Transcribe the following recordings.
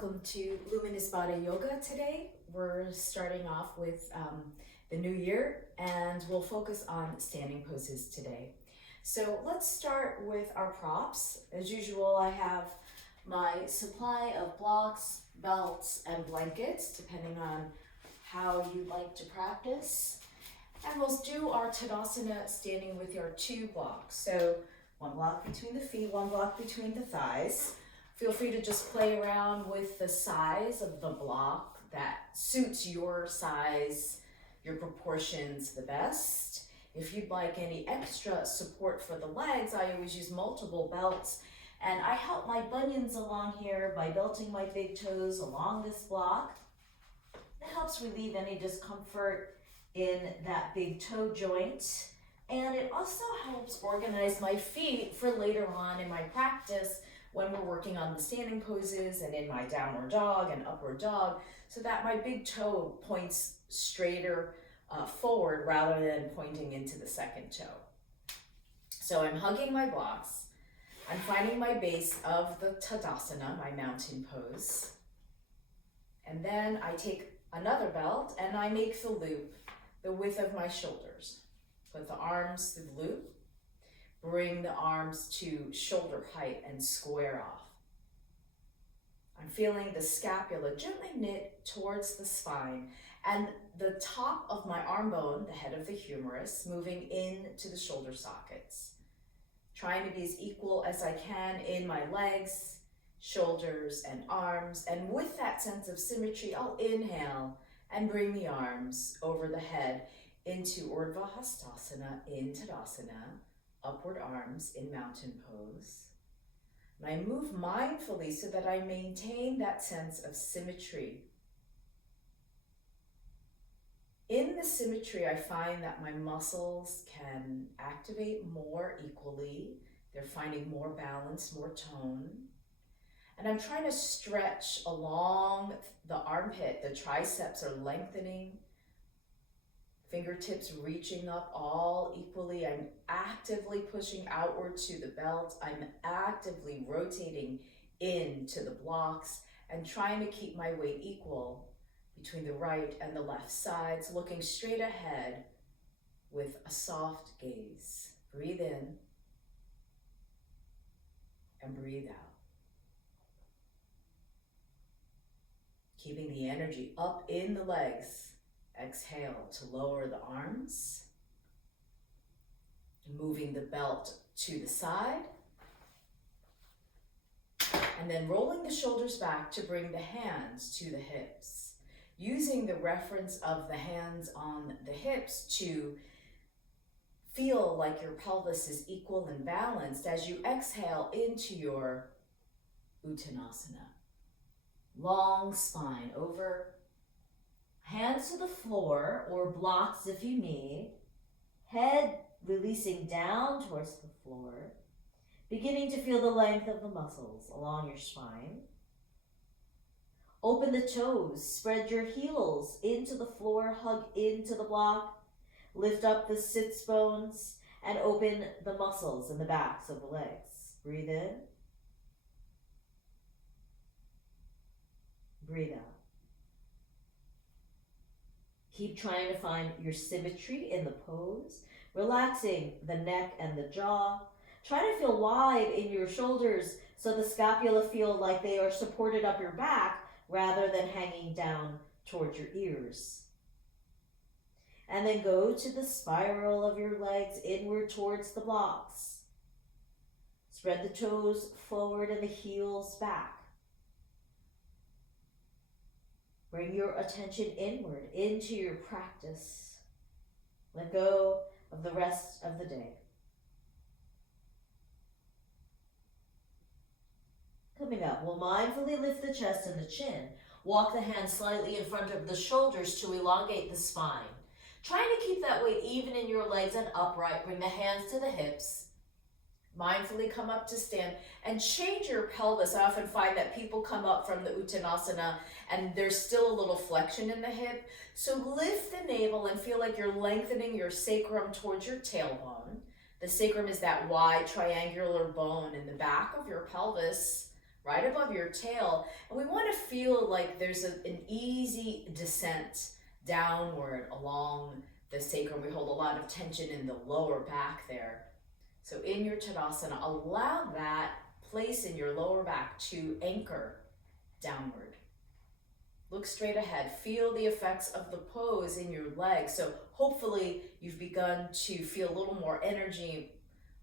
Welcome to Luminous Body Yoga today. We're starting off with the new year and we'll focus on standing poses today. So let's start with our props. As usual, I have my supply of blocks, belts, and blankets, depending on how you like to practice. And we'll do our Tadasana standing with your 2 blocks. So 1 block between the feet, 1 block between the thighs. Feel free to just play around with the size of the block that suits your size, your proportions the best. If you'd like any extra support for the legs, I always use multiple belts. And I help my bunions along here by belting my big toes along this block. It helps relieve any discomfort in that big toe joint. And it also helps organize my feet for later on in my practice when we're working on the standing poses and in my downward dog and upward dog, so that my big toe points straighter forward rather than pointing into the second toe. So I'm hugging my blocks. I'm finding my base of the Tadasana, my mountain pose. And then I take another belt and I make the loop the width of my shoulders. Put the arms through the loop. Bring the arms to shoulder height and square off. I'm feeling the scapula gently knit towards the spine and the top of my arm bone, the head of the humerus, moving into the shoulder sockets. Trying to be as equal as I can in my legs, shoulders, and arms. And with that sense of symmetry, I'll inhale and bring the arms over the head into Urdhva Hastasana in Tadasana. Upward arms in mountain pose. And I move mindfully so that I maintain that sense of symmetry. In the symmetry, I find that my muscles can activate more equally. They're finding more balance, more tone. And I'm trying to stretch along the armpit. The triceps are lengthening. Fingertips reaching up all equally. I'm actively pushing outward to the belt. I'm actively rotating into the blocks and trying to keep my weight equal between the right and the left sides, looking straight ahead with a soft gaze. Breathe in and breathe out. Keeping the energy up in the legs. Exhale to lower the arms, moving the belt to the side, and then rolling the shoulders back to bring the hands to the hips. Using the reference of the hands on the hips to feel like your pelvis is equal and balanced as you exhale into your Uttanasana. Long spine over. Hands to the floor or blocks if you need. Head releasing down towards the floor. Beginning to feel the length of the muscles along your spine. Open the toes. Spread your heels into the floor. Hug into the block. Lift up the sits bones and open the muscles in the backs of the legs. Breathe in. Breathe out. Keep trying to find your symmetry in the pose, relaxing the neck and the jaw. Try to feel wide in your shoulders so the scapula feel like they are supported up your back rather than hanging down towards your ears. And then go to the spiral of your legs inward towards the blocks. Spread the toes forward and the heels back. Bring your attention inward into your practice. Let go of the rest of the day. Coming up, we'll mindfully lift the chest and the chin. Walk the hands slightly in front of the shoulders to elongate the spine. Trying to keep that weight even in your legs and upright. Bring the hands to the hips. Mindfully come up to stand and change your pelvis. I often find that people come up from the Uttanasana and there's still a little flexion in the hip. So lift the navel and feel like you're lengthening your sacrum towards your tailbone. The sacrum is that wide triangular bone in the back of your pelvis, right above your tail. And we want to feel like there's an easy descent downward along the sacrum. We hold a lot of tension in the lower back there. So in your Tadasana, allow that place in your lower back to anchor downward. Look straight ahead. Feel the effects of the pose in your legs. So hopefully you've begun to feel a little more energy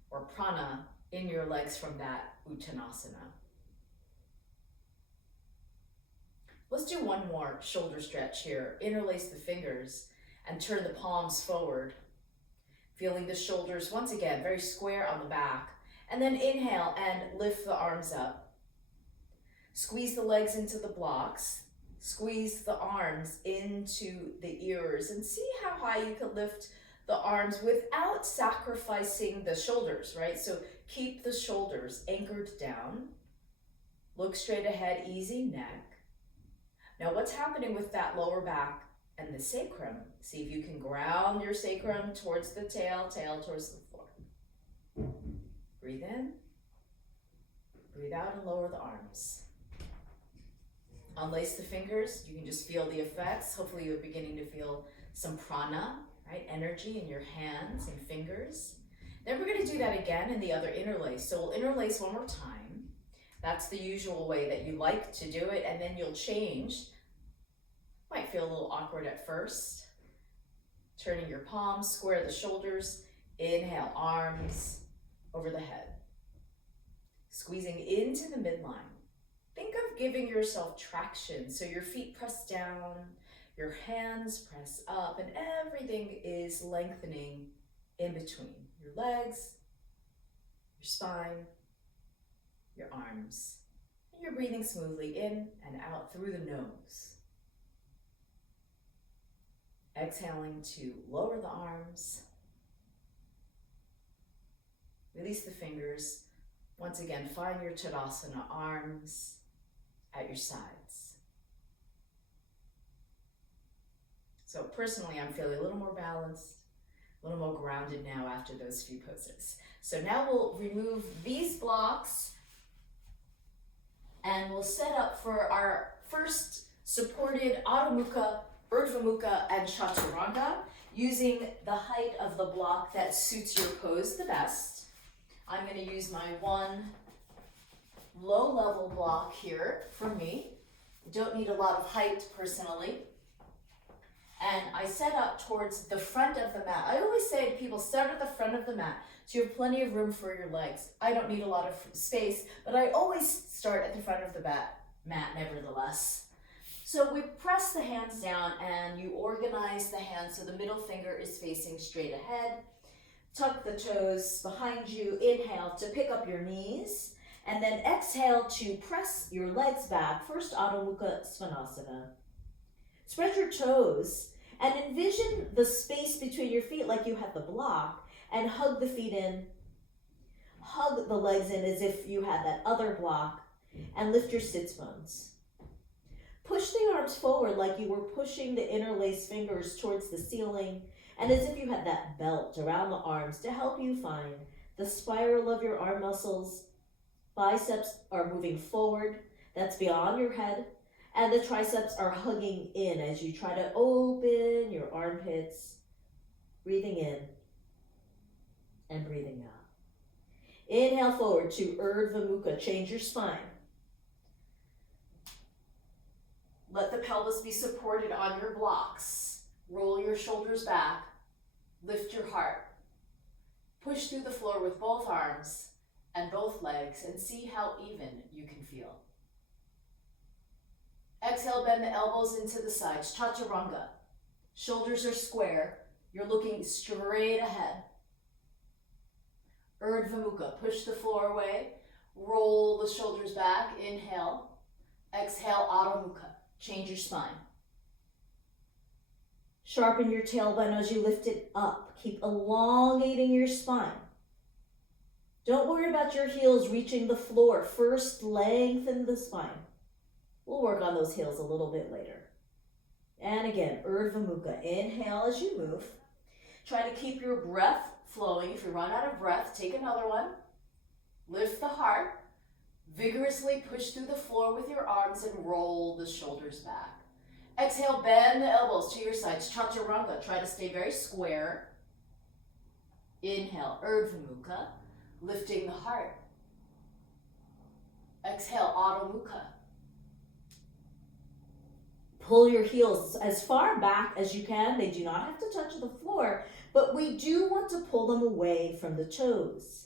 or prana in your legs from that Uttanasana. Let's do one more shoulder stretch here. Interlace the fingers and turn the palms forward. Feeling the shoulders once again very square on the back. And then inhale and lift the arms up. Squeeze the legs into the blocks. Squeeze the arms into the ears and see how high you can lift the arms without sacrificing the shoulders, right? So keep the shoulders anchored down. Look straight ahead, easy neck. Now what's happening with that lower back and the sacrum? See if you can ground your sacrum towards the tail, tail towards the floor. Breathe in, breathe out, and lower the arms. Unlace the fingers. You can just feel the effects. Hopefully you're beginning to feel some prana, right? Energy in your hands and fingers. Then we're going to do that again in the other interlace. So we'll interlace one more time. That's the usual way that you like to do it, and then you'll change. Might feel a little awkward at first. Turning your palms, square the shoulders. Inhale, arms over the head. Squeezing into the midline. Think of giving yourself traction. So your feet press down, your hands press up, and everything is lengthening in between. Your legs, your spine, your arms. And you're breathing smoothly in and out through the nose. Exhaling to lower the arms. Release the fingers. Once again, find your Tadasana, arms at your sides. So personally, I'm feeling a little more balanced, a little more grounded now after those few poses. So now we'll remove these blocks and we'll set up for our first supported Adho Mukha, Urdhva Mukha, and Chaturanga using the height of the block that suits your pose the best. I'm going to use my one low-level block here for me. Don't need a lot of height personally. And I set up towards the front of the mat. I always say to people, start at the front of the mat so you have plenty of room for your legs. I don't need a lot of space, but I always start at the front of the mat nevertheless. So we press the hands down and you organize the hands so the middle finger is facing straight ahead. Tuck the toes behind you. Inhale to pick up your knees. And then exhale to press your legs back. First Adho Mukha Svanasana. Spread your toes and envision the space between your feet like you had the block and hug the feet in. Hug the legs in as if you had that other block and lift your sits bones. Push the arms forward like you were pushing the interlaced fingers towards the ceiling and as if you had that belt around the arms to help you find the spiral of your arm muscles. Biceps are moving forward, that's beyond your head, and the triceps are hugging in as you try to open your armpits, breathing in and breathing out. Inhale forward to Urdhva Mukha, change your spine. Let the pelvis be supported on your blocks. Roll your shoulders back, lift your heart. Push through the floor with both arms and both legs and see how even you can feel. Exhale, bend the elbows into the sides, Chaturanga. Shoulders are square, you're looking straight ahead. Urdhva Mukha, push the floor away, roll the shoulders back, inhale. Exhale, Adho Mukha, change your spine. Sharpen your tailbone as you lift it up. Keep elongating your spine. Don't worry about your heels reaching the floor. First, lengthen the spine. We'll work on those heels a little bit later. And again, Urdhva Mukha. Inhale as you move. Try to keep your breath flowing. If you run out of breath, take another one. Lift the heart. Vigorously push through the floor with your arms and roll the shoulders back. Exhale, bend the elbows to your sides. Chaturanga, try to stay very square. Inhale, Urdhva Mukha, lifting the heart. Exhale, Adho Mukha. Pull your heels as far back as you can. They do not have to touch the floor, but we do want to pull them away from the toes.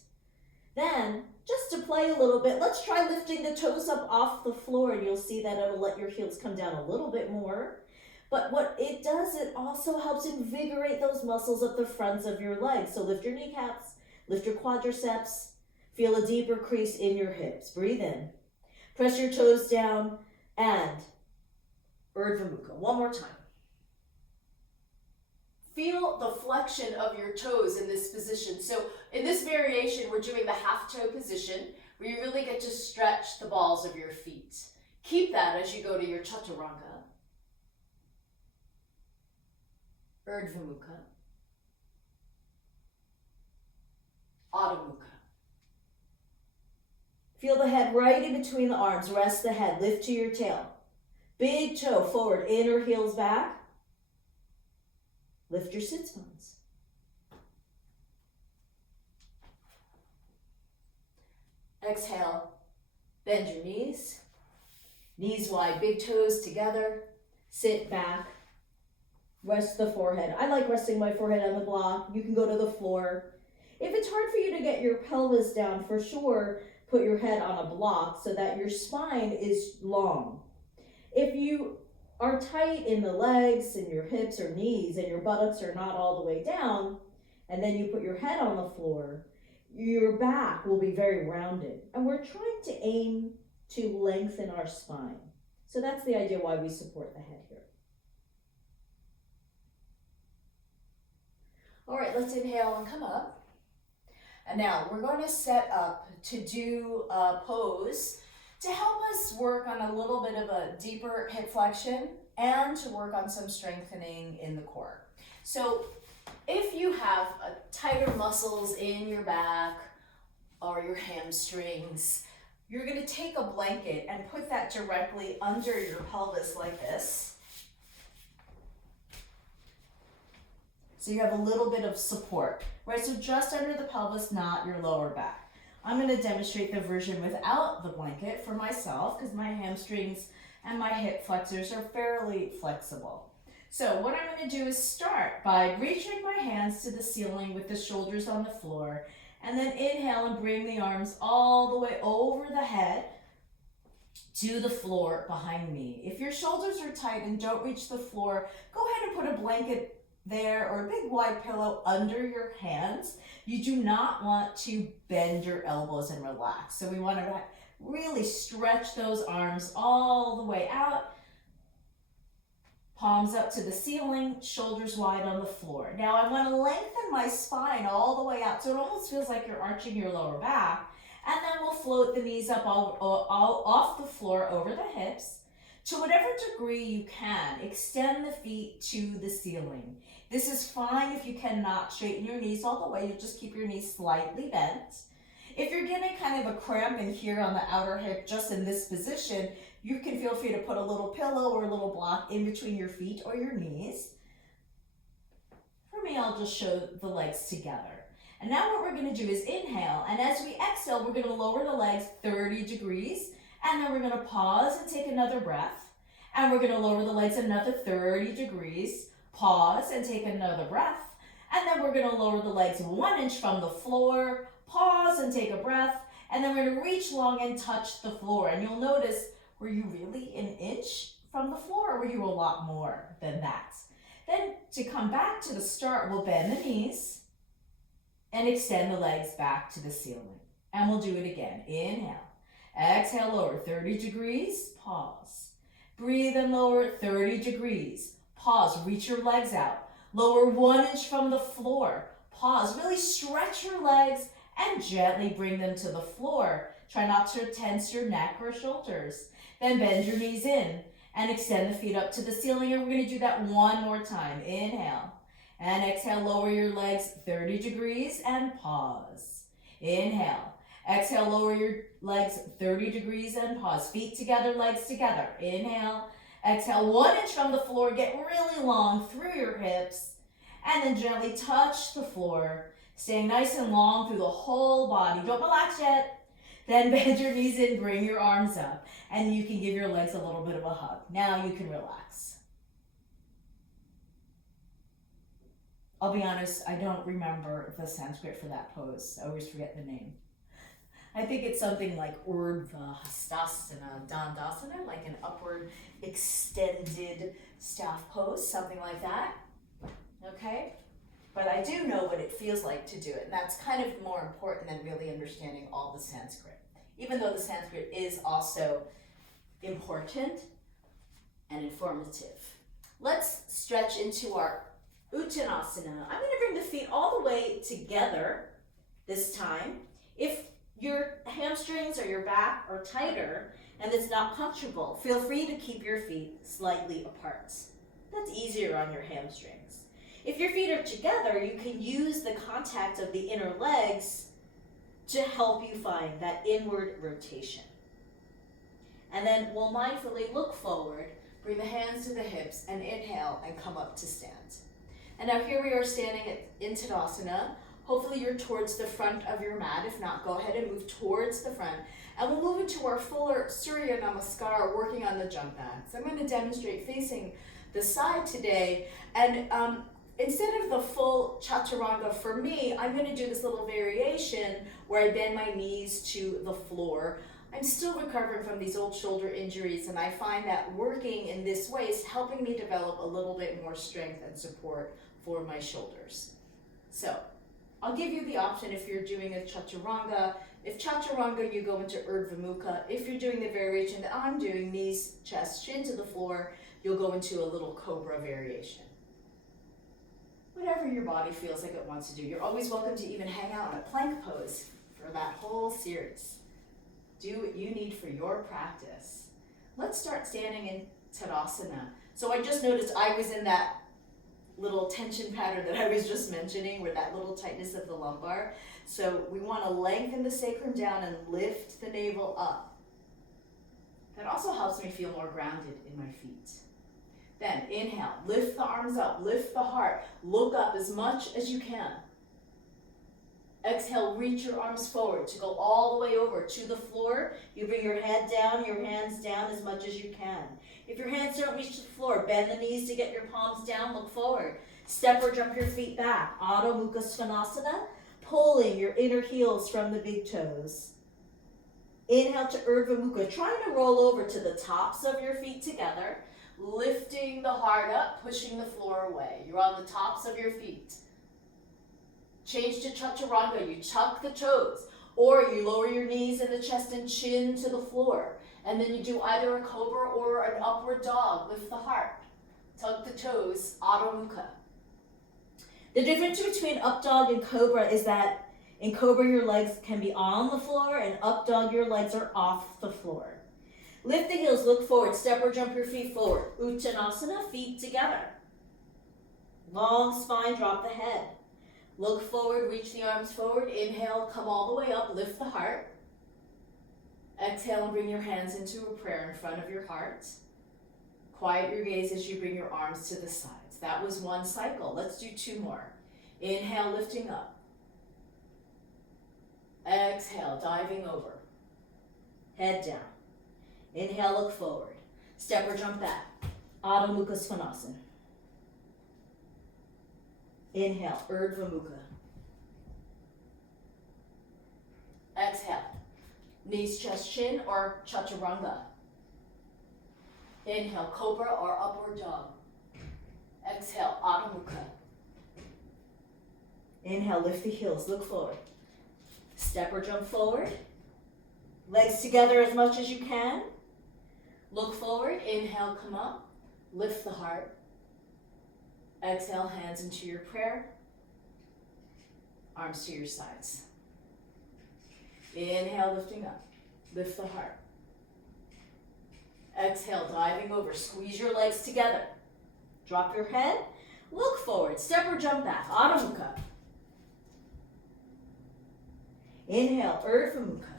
Then, just to play a little bit, let's try lifting the toes up off the floor, and you'll see that it'll let your heels come down a little bit more. But what it does, it also helps invigorate those muscles at the fronts of your legs. So lift your kneecaps, lift your quadriceps, feel a deeper crease in your hips. Breathe in. Press your toes down and Urdhva Mukha. One more time. Feel the flexion of your toes in this position. So in this variation, we're doing the half toe position where you really get to stretch the balls of your feet. Keep that as you go to your Chaturanga. Urdhva Mukha. Adho Mukha. Feel the head right in between the arms. Rest the head. Lift to your tail. Big toe forward. Inner heels back. Lift your sits bones. Exhale. Bend your knees. Knees wide. Big toes together. Sit back. Rest the forehead. I like resting my forehead on the block. You can go to the floor. If it's hard for you to get your pelvis down, for sure, put your head on a block so that your spine is long. If you are tight in the legs and your hips or knees and your buttocks are not all the way down, and then you put your head on the floor, your back will be very rounded. And we're trying to aim to lengthen our spine. So that's the idea why we support the head here. All right, let's inhale and come up. And now we're going to set up to do a pose to help us work on a little bit of a deeper hip flexion and to work on some strengthening in the core. So if you have tighter muscles in your back or your hamstrings, you're going to take a blanket and put that directly under your pelvis like this. So you have a little bit of support, right? So just under the pelvis, not your lower back. I'm going to demonstrate the version without the blanket for myself because my hamstrings and my hip flexors are fairly flexible. So what I'm going to do is start by reaching my hands to the ceiling with the shoulders on the floor, and then inhale and bring the arms all the way over the head to the floor behind me. If your shoulders are tight and don't reach the floor, go ahead and put a blanket there or a big wide pillow under your hands. You do not want to bend your elbows and relax. So we want to really stretch those arms all the way out. Palms up to the ceiling, shoulders wide on the floor. Now I want to lengthen my spine all the way out so it almost feels like you're arching your lower back. And then we'll float the knees up all off the floor over the hips. To whatever degree you can, extend the feet to the ceiling. This is fine if you cannot straighten your knees all the way. You just keep your knees slightly bent. If you're getting kind of a cramp in here on the outer hip, just in this position, you can feel free to put a little pillow or a little block in between your feet or your knees. For me, I'll just show the legs together. And now what we're going to do is inhale, and as we exhale, we're going to lower the legs 30 degrees, and then we're going to pause and take another breath, and we're going to lower the legs another 30 degrees, pause and take another breath, and then we're going to lower the legs 1 inch from the floor, pause and take a breath, and then we're going to reach long and touch the floor. And you'll notice, were you really an inch from the floor, or were you a lot more than that? Then to come back to the start, we'll bend the knees and extend the legs back to the ceiling. And we'll do it again. Inhale. Exhale, lower 30 degrees, pause. Breathe and lower 30 degrees. Pause, reach your legs out. Lower 1 inch from the floor. Pause, really stretch your legs and gently bring them to the floor. Try not to tense your neck or shoulders. Then bend your knees in and extend the feet up to the ceiling. And we're going to do that one more time. Inhale and exhale, lower your legs 30 degrees and pause. Inhale, exhale, lower your legs 30 degrees and pause. Feet together, legs together. Inhale, exhale, 1 inch from the floor. Get really long through your hips. And then gently touch the floor. Staying nice and long through the whole body. Don't relax yet. Then bend your knees in, bring your arms up. And you can give your legs a little bit of a hug. Now you can relax. I'll be honest, I don't remember the Sanskrit for that pose. I always forget the name. I think it's something like Urdhva Hastasana Dandasana, like an upward extended staff pose, something like that. Okay? But I do know what it feels like to do it, and that's kind of more important than really understanding all the Sanskrit. Even though the Sanskrit is also important and informative. Let's stretch into our Uttanasana. I'm going to bring the feet all the way together this time. If your hamstrings or your back are tighter and it's not comfortable, feel free to keep your feet slightly apart. That's easier on your hamstrings. If your feet are together, you can use the contact of the inner legs to help you find that inward rotation. And then we'll mindfully look forward, bring the hands to the hips, and inhale and come up to stand. And now here we are standing in Tadasana. Hopefully you're towards the front of your mat. If not, go ahead and move towards the front. And we'll move into our fuller Surya Namaskar, working on the jump backs. I'm going to demonstrate facing the side today. And instead of the full Chaturanga for me, I'm going to do this little variation where I bend my knees to the floor. I'm still recovering from these old shoulder injuries, and I find that working in this way is helping me develop a little bit more strength and support for my shoulders. So I'll give you the option if you're doing a Chaturanga. If Chaturanga, you go into Urdhva Mukha. If you're doing the variation that I'm doing, knees, chest, chin to the floor, you'll go into a little cobra variation. Whatever your body feels like it wants to do. You're always welcome to even hang out in a plank pose for that whole series. Do what you need for your practice. Let's start standing in Tadasana. So I just noticed I was in that little tension pattern that I was just mentioning, where that little tightness of the lumbar. So we want to lengthen the sacrum down and lift the navel up. That also helps me feel more grounded in my feet. Then inhale, lift the arms up, lift the heart, look up as much as you can. Exhale, reach your arms forward to go all the way over to the floor. You bring your head down, your hands down as much as you can. If your hands don't reach to the floor, bend the knees to get your palms down, look forward. Step or jump your feet back. Adho Mukha Svanasana, pulling your inner heels from the big toes. Inhale to Urdhva Mukha, trying to roll over to the tops of your feet together, lifting the heart up, pushing the floor away. You're on the tops of your feet. Change to Chaturanga, you tuck the toes, or you lower your knees and the chest and chin to the floor. And then you do either a cobra or an upward dog. Lift the heart. Tuck the toes, Adho Mukha. The difference between up dog and cobra is that in cobra your legs can be on the floor, and up dog your legs are off the floor. Lift the heels, look forward, step or jump your feet forward. Uttanasana, feet together. Long spine, drop the head. Look forward, reach the arms forward. Inhale, come all the way up, lift the heart. Exhale and bring your hands into a prayer in front of your heart. Quiet your gaze as you bring your arms to the sides. That was one cycle. Let's do 2 more. Inhale, lifting up. Exhale, diving over. Head down. Inhale, look forward. Step or jump back. Adho Mukha Svanasana. Inhale, Urdhva Mukha. Exhale, knees, chest, chin, or Chaturanga. Inhale, cobra or upward dog. Exhale, Adho Mukha. Inhale, lift the heels, look forward. Step or jump forward. Legs together as much as you can. Look forward, inhale, come up. Lift the heart. Exhale, hands into your prayer. Arms to your sides. Inhale, lifting up. Lift the heart. Exhale, diving over. Squeeze your legs together. Drop your head. Look forward. Step or jump back. Adho Mukha. Inhale, Urdhva Mukha.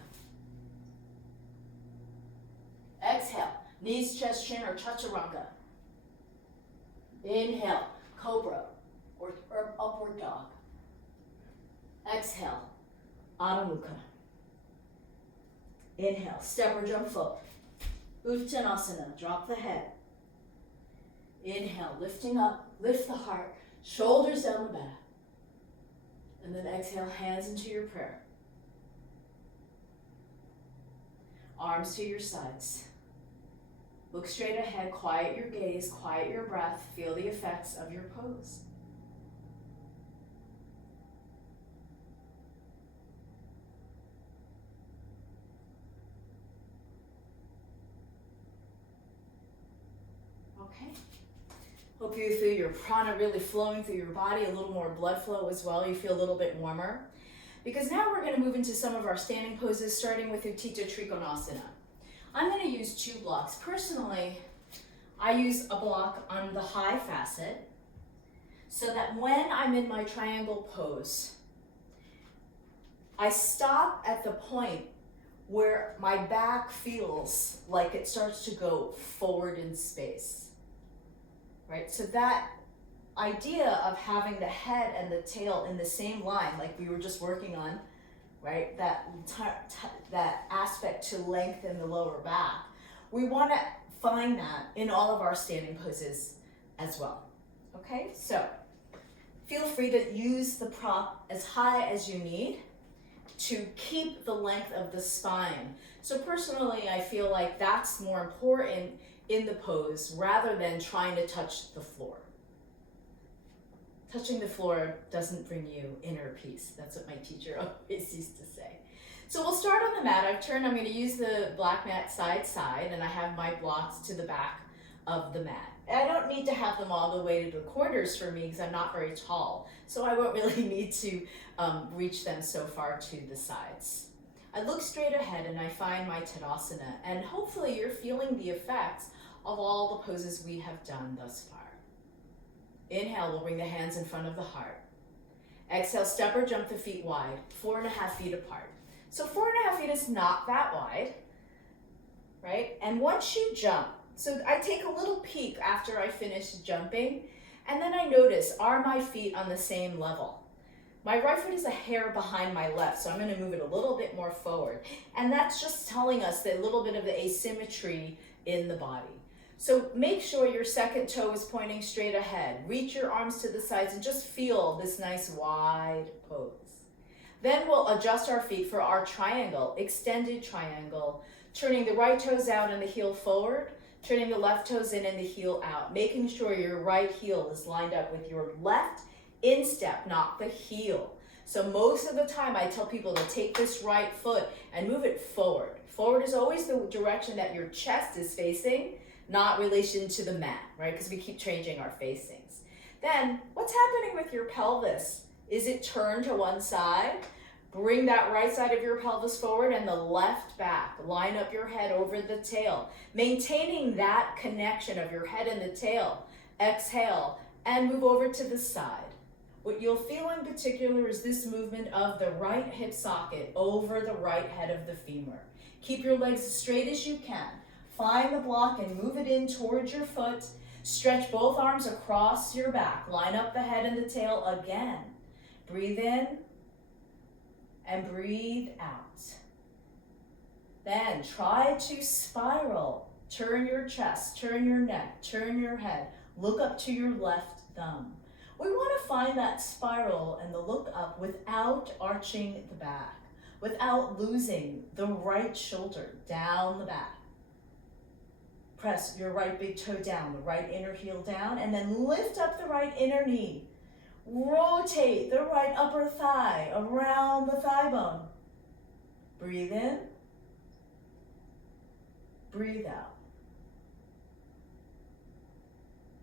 Knees, chest, chin, or chaturanga. Inhale, cobra or upward dog. Exhale, Adho Mukha. Inhale, step or jump fold. Uttanasana, drop the head. Inhale, lifting up, lift the heart, shoulders down the back. And then exhale, hands into your prayer. Arms to your sides. Look straight ahead, quiet your gaze, quiet your breath, feel the effects of your pose. Okay. Hope you feel your prana really flowing through your body, a little more blood flow as well. You feel a little bit warmer. Because now we're going to move into some of our standing poses, starting with Utthita Trikonasana. I'm going to use 2 blocks. Personally, I use a block on the high facet so that when I'm in my triangle pose, I stop at the point where my back feels like it starts to go forward in space. Right? So that idea of having the head and the tail in the same line, like we were just working on, right? That aspect to lengthen the lower back. We want to find that in all of our standing poses as well. Okay, so feel free to use the prop as high as you need to keep the length of the spine. So personally, I feel like that's more important in the pose rather than trying to touch the floor. Touching the floor doesn't bring you inner peace. That's what my teacher always used to say. So we'll start on the mat. I've turned, I'm going to use the black mat side side, and I have my blocks to the back of the mat. I don't need to have them all the way to the corners for me because I'm not very tall. So I won't really need to reach them so far to the sides. I look straight ahead and I find my Tadasana, and hopefully you're feeling the effects of all the poses we have done thus far. Inhale, we'll bring the hands in front of the heart. Exhale, step or jump the feet wide, 4.5 feet apart. So 4.5 feet is not that wide, right? And once you jump, so I take a little peek after I finish jumping, and then I notice, are my feet on the same level? My right foot is a hair behind my left, so I'm going to move it a little bit more forward. And that's just telling us that little bit of the asymmetry in the body. So make sure your second toe is pointing straight ahead. Reach your arms to the sides and just feel this nice wide pose. Then we'll adjust our feet for our triangle, extended triangle, turning the right toes out and the heel forward, turning the left toes in and the heel out, making sure your right heel is lined up with your left instep, not the heel. So most of the time I tell people to take this right foot and move it forward. Forward is always the direction that your chest is facing, not relation to the mat, right? Because we keep changing our facings. Then, what's happening with your pelvis? Is it turned to one side? Bring that right side of your pelvis forward and the left back. Line up your head over the tail. Maintaining that connection of your head and the tail. Exhale and move over to the side. What you'll feel in particular is this movement of the right hip socket over the right head of the femur. Keep your legs as straight as you can. Find the block and move it in towards your foot. Stretch both arms across your back. Line up the head and the tail again. Breathe in and breathe out. Then try to spiral. Turn your chest, turn your neck, turn your head. Look up to your left thumb. We want to find that spiral and the look up without arching the back, without losing the right shoulder down the back. Press your right big toe down, the right inner heel down, and then lift up the right inner knee. Rotate the right upper thigh around the thigh bone. Breathe in. Breathe out.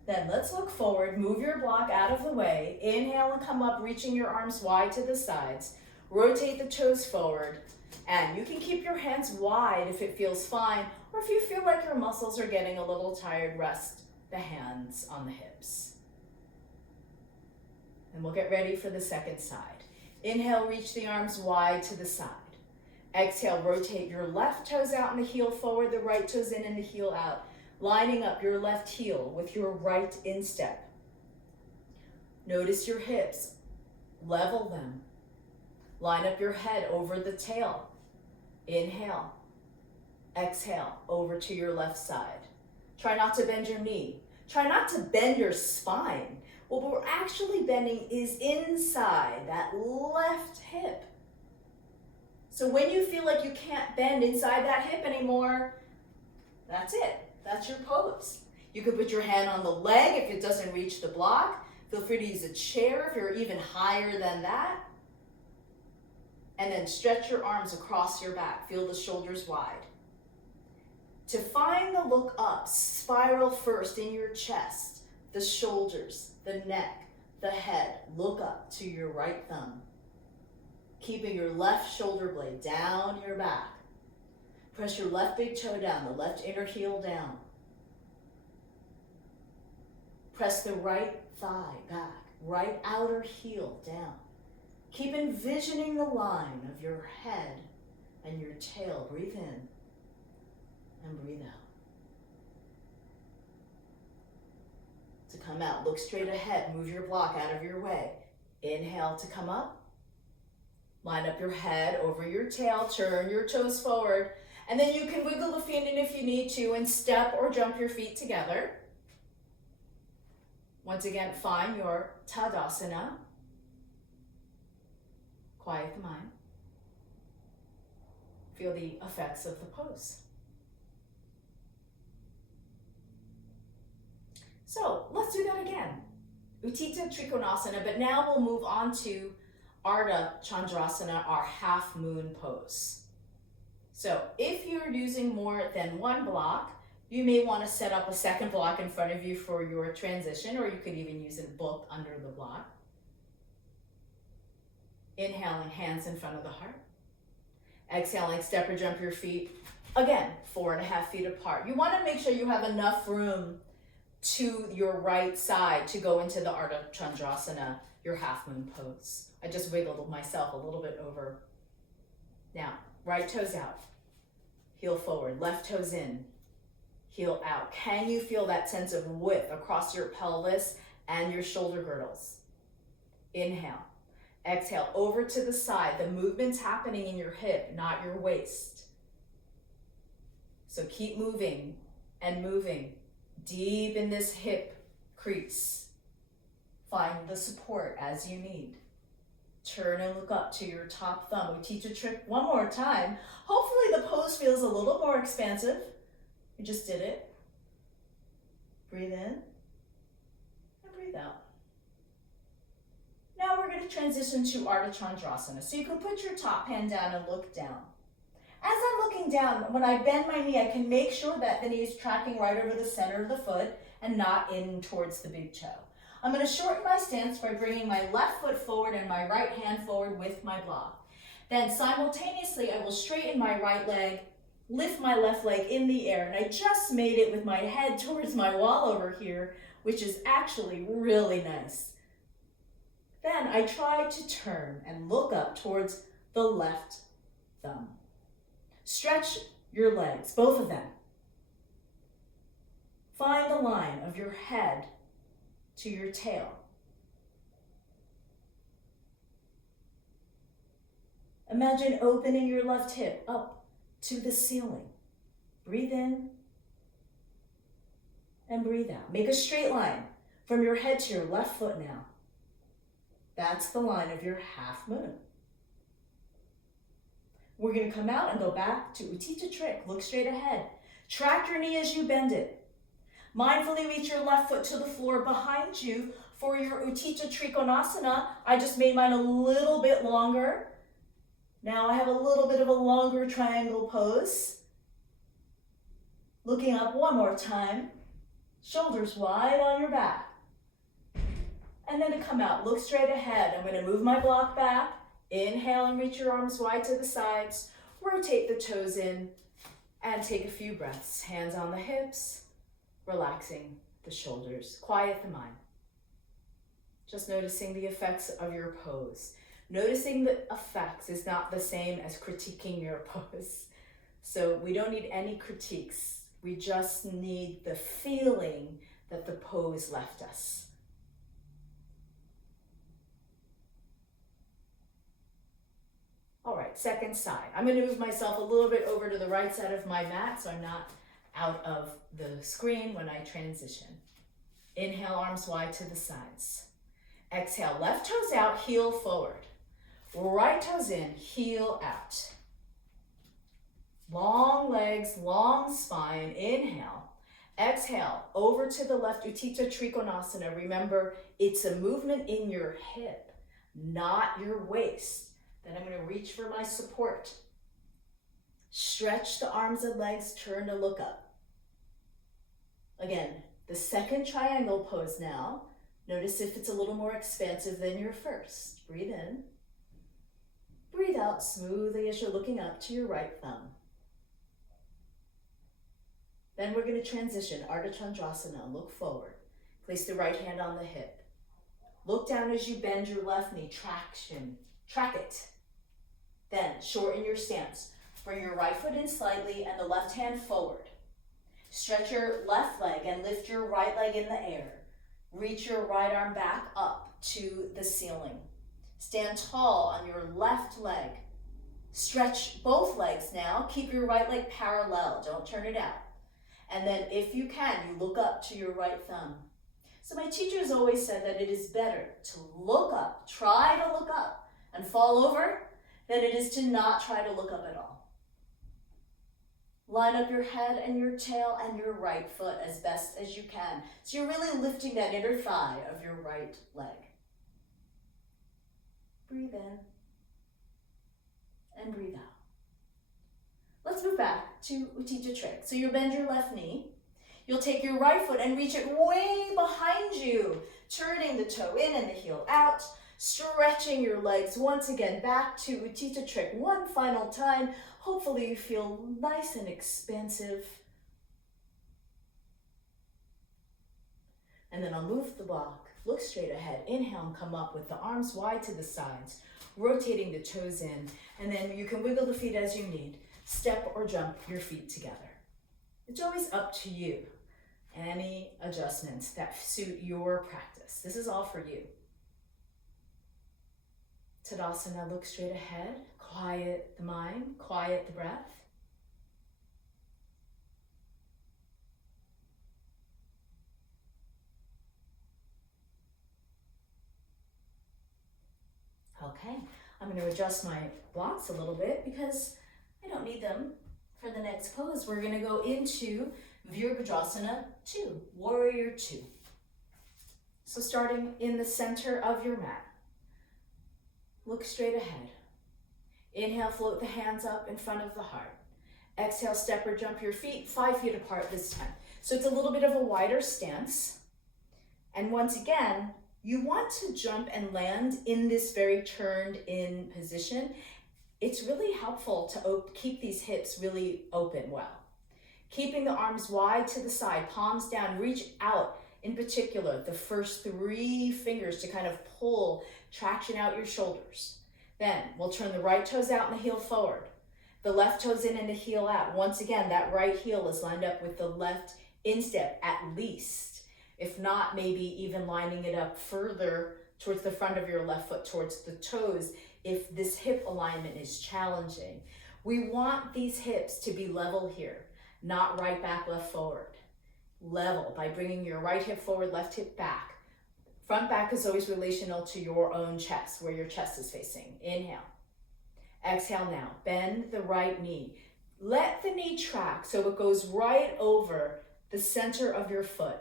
Then let's look forward. Move your block out of the way. Inhale and come up, reaching your arms wide to the sides. Rotate the toes forward. And you can keep your hands wide if it feels fine, or if you feel like your muscles are getting a little tired, rest the hands on the hips. And we'll get ready for the second side. Inhale, reach the arms wide to the side. Exhale, rotate your left toes out and the heel forward, the right toes in and the heel out. lining up your left heel with your right instep. Notice your hips, level them. Line up your head over the tail. Inhale. Exhale, over to your left side. Try not to bend your knee. Try not to bend your spine. What we're actually bending is inside that left hip. So when you feel like you can't bend inside that hip anymore, that's it. That's your pose. You can put your hand on the leg if it doesn't reach the block. Feel free to use a chair if you're even higher than that. And then stretch your arms across your back. Feel the shoulders wide. To find the look up, spiral first in your chest, the shoulders, the neck, the head. Look up to your right thumb. Keeping your left shoulder blade down your back. Press your left big toe down, the left inner heel down. Press the right thigh back, right outer heel down. Keep envisioning the line of your head and your tail. Breathe in and breathe out. To come out, look straight ahead, move your block out of your way. Inhale to come up. Line up your head over your tail, turn your toes forward, and then you can wiggle the feet in if you need to and step or jump your feet together. Once again, find your Tadasana. Quiet the mind. Feel the effects of the pose. So let's do that again. Utthita Trikonasana, but now we'll move on to Ardha Chandrasana, our half moon pose. So if you're using more than one block, you may want to set up a second block in front of you for your transition, or you could even use a book under the block. Inhaling, hands in front of the heart. Exhaling, step or jump your feet. Again, 4.5 feet apart. You want to make sure you have enough room to your right side to go into the Ardha Chandrasana, your half moon pose. I just wiggled myself a little bit over. Now, right toes out, heel forward, left toes in, heel out. Can you feel that sense of width across your pelvis and your shoulder girdles? Inhale. Exhale, over to the side. The movement's happening in your hip, not your waist. So keep moving and moving deep in this hip crease. Find the support as you need. Turn and look up to your top thumb. Utthita Trick one more time. Hopefully the pose feels a little more expansive. We just did it. Breathe in and breathe out. Now we're going to transition to Ardha Chandrasana. So you can put your top hand down and look down. As I'm looking down, when I bend my knee, I can make sure that the knee is tracking right over the center of the foot and not in towards the big toe. I'm going to shorten my stance by bringing my left foot forward and my right hand forward with my block. Then simultaneously, I will straighten my right leg, lift my left leg in the air, and I just made it with my head towards my wall over here, which is actually really nice. Then I try to turn and look up towards the left thumb. Stretch your legs, both of them. Find the line of your head to your tail. Imagine opening your left hip up to the ceiling. Breathe in and breathe out. Make a straight line from your head to your left foot now. That's the line of your half moon. We're going to come out and go back to Utthita Trick. Look straight ahead. Track your knee as you bend it. Mindfully reach your left foot to the floor behind you for your Utthita Trikonasana. I just made mine a little bit longer. Now I have a little bit of a longer triangle pose. Looking up one more time. Shoulders wide on your back. And then to come out, look straight ahead. I'm going to move my block back. Inhale and reach your arms wide to the sides. Rotate the toes in and take a few breaths. Hands on the hips, relaxing the shoulders. Quiet the mind. Just noticing the effects of your pose. Noticing the effects is not the same as critiquing your pose. So we don't need any critiques. We just need the feeling that the pose left us. All right, second side. I'm gonna move myself a little bit over to the right side of my mat so I'm not out of the screen when I transition. Inhale, arms wide to the sides. Exhale, left toes out, heel forward. Right toes in, heel out. Long legs, long spine, inhale. Exhale, over to the left, Utthita Trikonasana. Remember, it's a movement in your hip, not your waist. Then I'm gonna reach for my support. Stretch the arms and legs, turn to look up. Again, the second triangle pose now. Notice if it's a little more expansive than your first. Breathe in. Breathe out smoothly as you're looking up to your right thumb. Then we're gonna transition, Ardha Chandrasana, look forward. Place the right hand on the hip. Look down as you bend your left knee, track it. Then shorten your stance. Bring your right foot in slightly and the left hand forward. Stretch your left leg and lift your right leg in the air. Reach your right arm back up to the ceiling. Stand tall on your left leg. Stretch both legs now. Keep your right leg parallel, don't turn it out. And then if you can, you look up to your right thumb. So my teachers always said that it is better to look up, try to look up and fall over than it is to not try to look up at all. Line up your head and your tail and your right foot as best as you can. So you're really lifting that inner thigh of your right leg. Breathe in and breathe out. Let's move back to Utthita Trick. So you'll bend your left knee. You'll take your right foot and reach it way behind you, turning the toe in and the heel out. Stretching your legs once again back to Utthita Trick one final time. Hopefully you feel nice and expansive. And then I'll move the block, look straight ahead. Inhale and come up with the arms wide to the sides, rotating the toes in. And then you can wiggle the feet as you need. Step or jump your feet together. It's always up to you. Any adjustments that suit your practice. This is all for you. Tadasana, look straight ahead, quiet the mind, quiet the breath. Okay, I'm going to adjust my blocks a little bit because I don't need them for the next pose. We're going to go into Virabhadrasana 2, Warrior 2. So starting in the center of your mat. Look straight ahead. Inhale, float the hands up in front of the heart. Exhale, step or jump your feet 5 feet apart this time. So it's a little bit of a wider stance. And once again, you want to jump and land in this very turned in position. It's really helpful to keep these hips really open well. Keeping the arms wide to the side, palms down, reach out. In particular, the first 3 fingers to kind of pull traction out your shoulders. Then we'll turn the right toes out and the heel forward. The left toes in and the heel out. Once again, that right heel is lined up with the left instep at least. If not, maybe even lining it up further towards the front of your left foot, towards the toes, if this hip alignment is challenging. We want these hips to be level here, not right back, left forward. Level by bringing your right hip forward, left hip back. Front back is always relational to your own chest, where your chest is facing. Inhale. Exhale now. Bend the right knee. Let the knee track so it goes right over the center of your foot.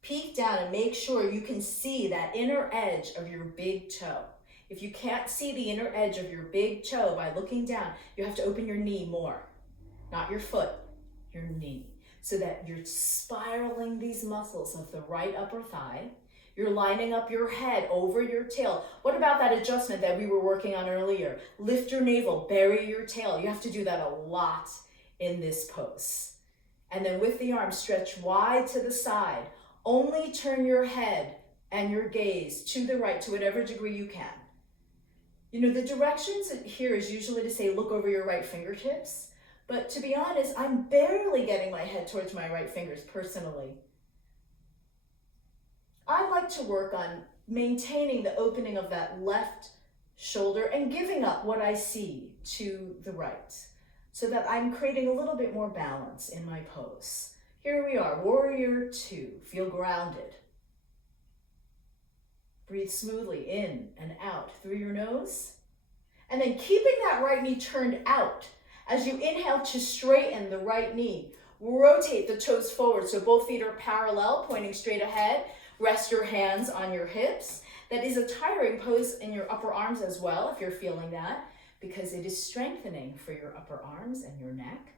Peek down and make sure you can see that inner edge of your big toe. If you can't see the inner edge of your big toe by looking down, you have to open your knee more. Not your foot, your knee. So that you're spiraling these muscles of the right upper thigh. You're lining up your head over your tail. What about that adjustment that we were working on earlier? Lift your navel, bury your tail. You have to do that a lot in this pose. And then with the arms, stretch wide to the side. Only turn your head and your gaze to the right to whatever degree you can. You know, the directions here is usually to say look over your right fingertips, But to be honest, I'm barely getting my head towards my right fingers personally. I like to work on maintaining the opening of that left shoulder and giving up what I see to the right, so that I'm creating a little bit more balance in my pose. Here we are, warrior two. Feel grounded. Breathe smoothly in and out through your nose. And then keeping that right knee turned out. As you inhale to straighten the right knee, rotate the toes forward so both feet are parallel, pointing straight ahead. Rest your hands on your hips. That is a tiring pose in your upper arms as well, if you're feeling that, because it is strengthening for your upper arms and your neck.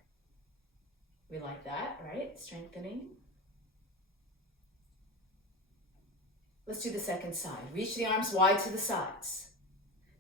We like that, right? Strengthening. Let's do the second side. Reach the arms wide to the sides.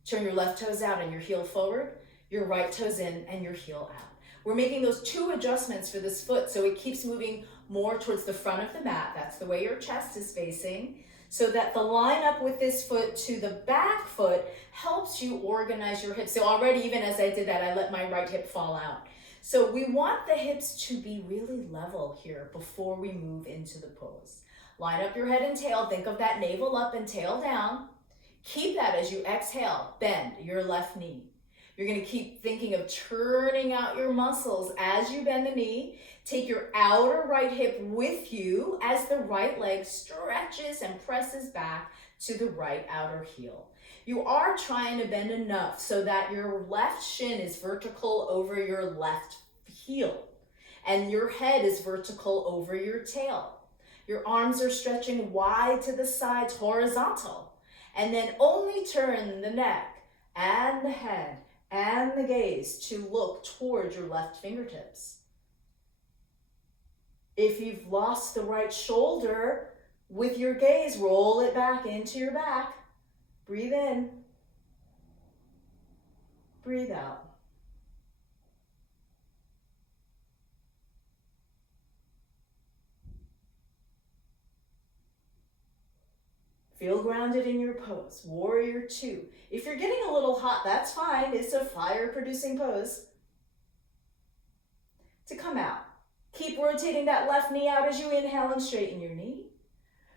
Turn your left toes out and your heel forward, your right toes in and your heel out. We're making those two adjustments for this foot so it keeps moving more towards the front of the mat. That's the way your chest is facing. So that the line up with this foot to the back foot helps you organize your hips. So already, even as I did that, I let my right hip fall out. So we want the hips to be really level here before we move into the pose. Line up your head and tail. Think of that navel up and tail down. Keep that as you exhale. Bend your left knee. You're going to keep thinking of turning out your muscles as you bend the knee. Take your outer right hip with you as the right leg stretches and presses back to the right outer heel. You are trying to bend enough so that your left shin is vertical over your left heel and your head is vertical over your tail. Your arms are stretching wide to the sides, horizontal, and then only turn the neck and the head and the gaze to look towards your left fingertips. If you've lost the right shoulder, with your gaze, roll it back into your back. Breathe in. Breathe out. Feel grounded in your pose. Warrior two. If you're getting a little hot, that's fine. It's a fire-producing pose. To come out. Keep rotating that left knee out as you inhale and straighten your knee.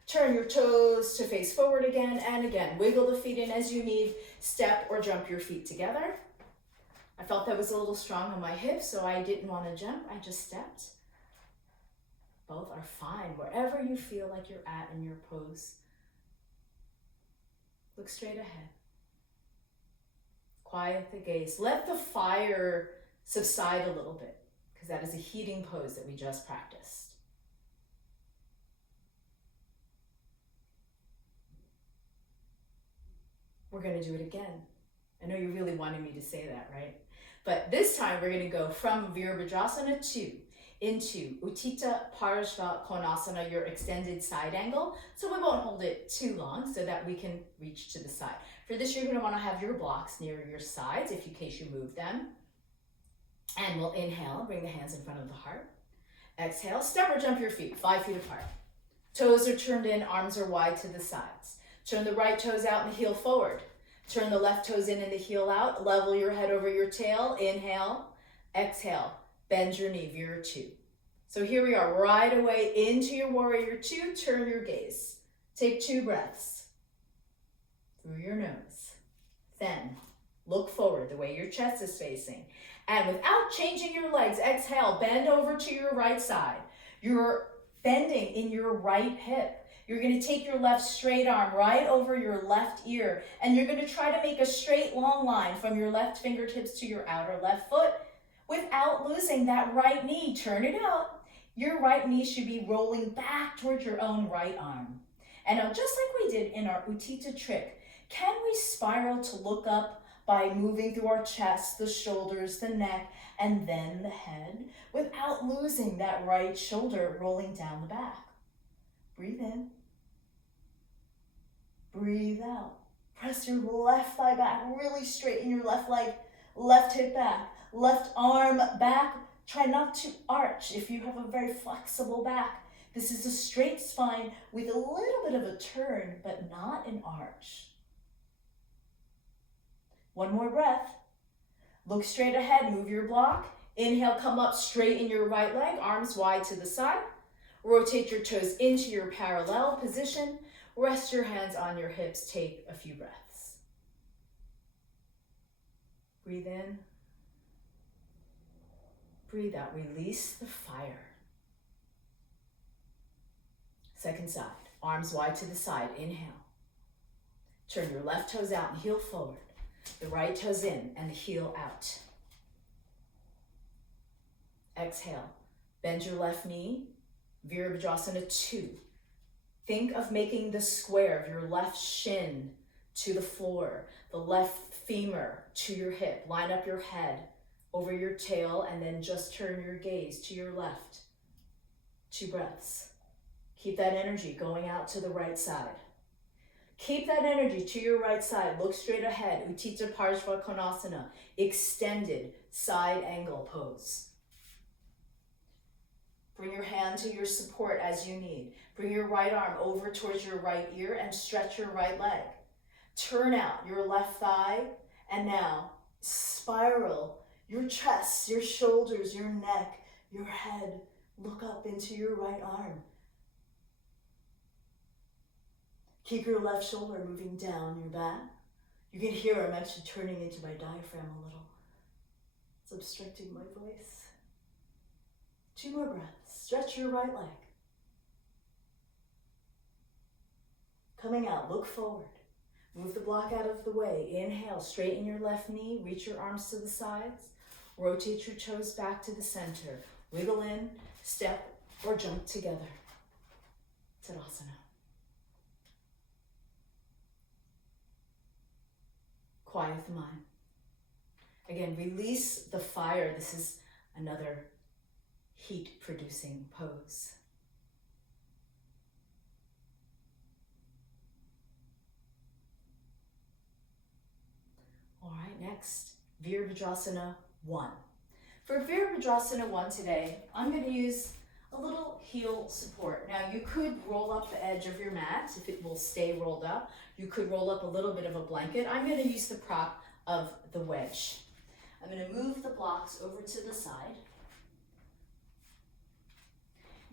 Turn your toes to face forward again and again. Wiggle the feet in as you need. Step or jump your feet together. I felt that was a little strong on my hips, so I didn't want to jump. I just stepped. Both are fine. Wherever you feel like you're at in your pose. Look straight ahead. Quiet the gaze. Let the fire subside a little bit, because that is a heating pose that we just practiced. We're going to do it again. I know you really wanted me to say that, right? But this time we're going to go from Virabhadrasana 2 into Utthita Parashva Konasana, your extended side angle. So we won't hold it too long so that we can reach to the side. For this, you're going to want to have your blocks near your sides in case you move them. And we'll inhale, bring the hands in front of the heart. Exhale, step or jump your feet 5 feet apart. Toes are turned in, arms are wide to the sides. Turn the right toes out and the heel forward. Turn the left toes in and the heel out. Level your head over your tail. Inhale, exhale, bend your knee, Vira 2. So here we are, right away into your Warrior 2. Turn your gaze. Take 2 breaths through your nose. Then look forward the way your chest is facing. And without changing your legs, exhale, bend over to your right side. You're bending in your right hip. You're going to take your left straight arm right over your left ear, and you're going to try to make a straight long line from your left fingertips to your outer left foot without losing that right knee. Turn it out. Your right knee should be rolling back towards your own right arm. And now, just like we did in our Utthita trick, can we spiral to look up by moving through our chest, the shoulders, the neck, and then the head without losing that right shoulder rolling down the back? Breathe in. Breathe out. Press your left thigh back. Really straighten your left leg, left hip back, left arm back. Try not to arch if you have a very flexible back. This is a straight spine with a little bit of a turn, but not an arch. One more breath. Look straight ahead. Move your block. Inhale, come up, straighten your right leg, arms wide to the side. Rotate your toes into your parallel position. Rest your hands on your hips. Take a few breaths. Breathe in. Breathe out. Release the fire. Second side. Arms wide to the side. Inhale. Turn your left toes out and heel forward. The right toes in and the heel out. Exhale. Bend your left knee. Virabhadrasana 2. Think of making the square of your left shin to the floor, the left femur to your hip. Line up your head over your tail and then just turn your gaze to your left. 2 breaths. Keep that energy going out to the right side. Keep that energy to your right side. Look straight ahead. Utthita Parshva Konasana. Extended side angle pose. Bring your hand to your support as you need. Bring your right arm over towards your right ear and stretch your right leg. Turn out your left thigh and now spiral your chest, your shoulders, your neck, your head. Look up into your right arm. Keep your left shoulder moving down your back. You can hear I'm actually turning into my diaphragm a little. It's obstructing my voice. 2 more breaths. Stretch your right leg. Coming out, look forward. Move the block out of the way. Inhale, straighten your left knee, reach your arms to the sides. Rotate your toes back to the center. Wiggle in, step, or jump together. Tadasana. Quiet the mind. Again, release the fire. This is another heat-producing pose. All right, next, Virabhadrasana 1. For Virabhadrasana 1 today, I'm going to use a little heel support. Now, you could roll up the edge of your mat if it will stay rolled up. You could roll up a little bit of a blanket. I'm going to use the prop of the wedge. I'm going to move the blocks over to the side.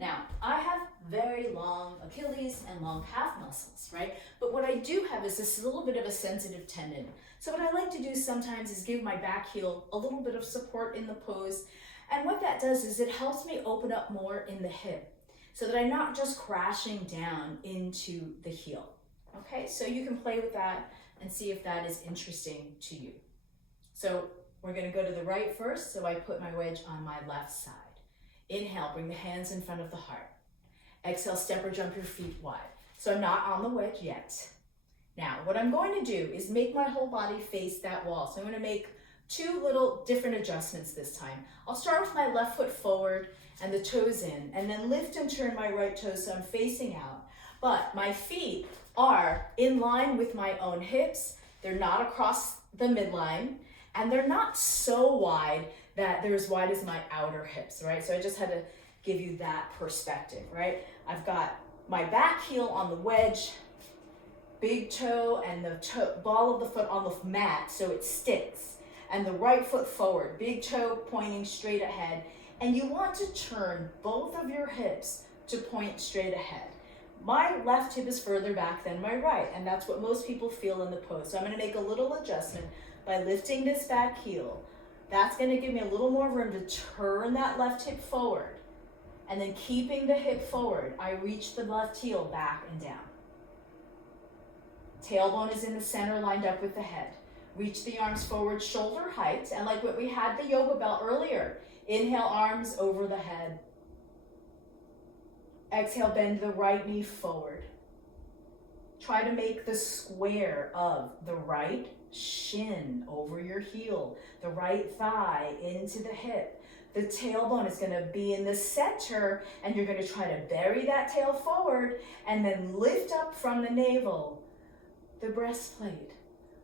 Now, I have very long Achilles and long calf muscles, right? But what I do have is this little bit of a sensitive tendon. So what I like to do sometimes is give my back heel a little bit of support in the pose. And what that does is it helps me open up more in the hip so that I'm not just crashing down into the heel. Okay, so you can play with that and see if that is interesting to you. So we're gonna go to the right first. So I put my wedge on my left side. Inhale, bring the hands in front of the heart. Exhale, step or jump your feet wide. So I'm not on the wedge yet. Now, what I'm going to do is make my whole body face that wall. So I'm gonna make 2 little different adjustments this time. I'll start with my left foot forward and the toes in, and then lift and turn my right toe so I'm facing out. But my feet are in line with my own hips. They're not across the midline, and they're not so wide that they're as wide as my outer hips, right? So I just had to give you that perspective, right? I've got my back heel on the wedge, big toe and the ball of the foot on the mat so it sticks, and the right foot forward, big toe pointing straight ahead. And you want to turn both of your hips to point straight ahead. My left hip is further back than my right, and that's what most people feel in the pose. So I'm gonna make a little adjustment by lifting this back heel. That's gonna give me a little more room to turn that left hip forward. And then keeping the hip forward, I reach the left heel back and down. Tailbone is in the center, lined up with the head. Reach the arms forward, shoulder height, and like what we had the yoga bell earlier, inhale, arms over the head. Exhale, bend the right knee forward. Try to make the square of the right shin over your heel, the right thigh into the hip. The tailbone is going to be in the center, and you're going to try to bury that tail forward and then lift up from the navel, the breastplate,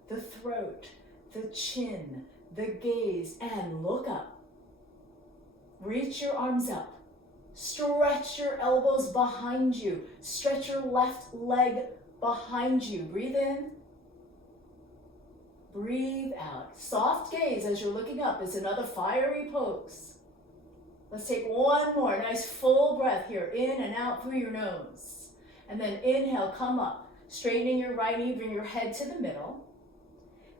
the throat, the chin, the gaze, and look up. Reach your arms up. Stretch your elbows behind you. Stretch your left leg behind you. Breathe in. Breathe out. Soft gaze as you're looking up is another fiery pose. Let's take one more, nice full breath here, in and out through your nose. And then inhale, come up, straightening your right knee, bring your head to the middle.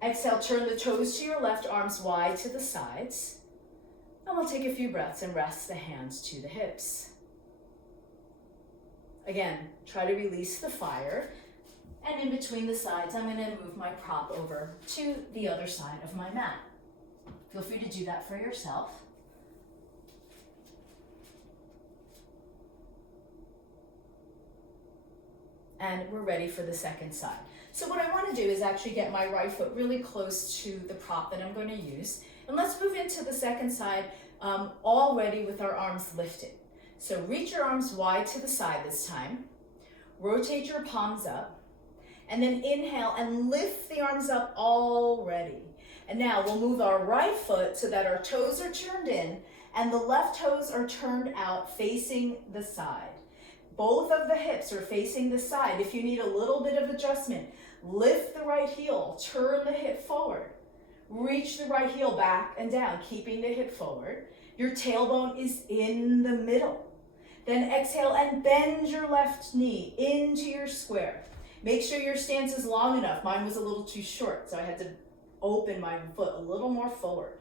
Exhale, turn the toes to your left, arms wide to the sides. And we'll take a few breaths and rest the hands to the hips. Again, try to release the fire. And in between the sides, I'm gonna move my prop over to the other side of my mat. Feel free to do that for yourself. And we're ready for the second side. So what I want to do is actually get my right foot really close to the prop that I'm going to use. And let's move into the second side already with our arms lifted. So reach your arms wide to the side this time. Rotate your palms up. And then inhale and lift the arms up already. And now we'll move our right foot so that our toes are turned in and the left toes are turned out facing the side. Both of the hips are facing the side. If you need a little bit of adjustment, lift the right heel, turn the hip forward. Reach the right heel back and down, keeping the hip forward. Your tailbone is in the middle. Then exhale and bend your left knee into your square. Make sure your stance is long enough. Mine was a little too short, so I had to open my foot a little more forward.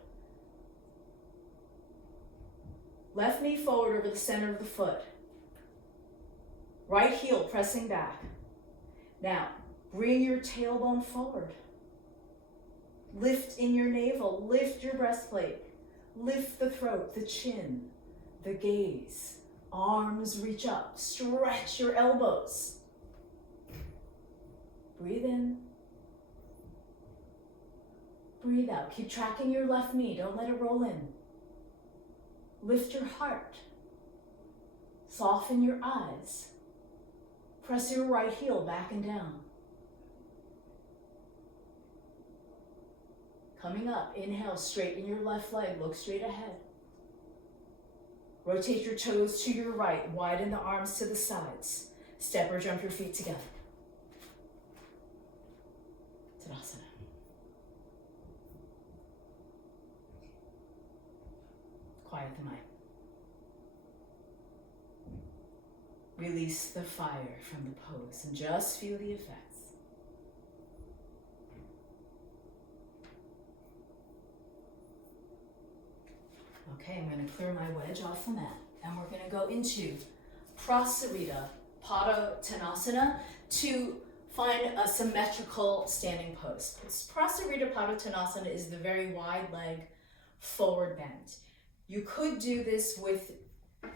Left knee forward over the center of the foot. Right heel pressing back. Now, bring your tailbone forward. Lift in your navel, lift your breastplate. Lift the throat, the chin, the gaze. Arms reach up, stretch your elbows. Breathe in. Breathe out. Keep tracking your left knee, don't let it roll in. Lift your heart. Soften your eyes. Press your right heel back and down. Coming up, inhale, straighten your left leg, look straight ahead. Rotate your toes to your right, widen the arms to the sides. Step or jump your feet together. Tadasana. Quiet the mind. Release the fire from the pose and just feel the effects. Okay, I'm going to clear my wedge off the mat and we're going to go into Prasarita Padottanasana to find a symmetrical standing pose. Prasarita Padottanasana is the very wide leg forward bend. You could do this with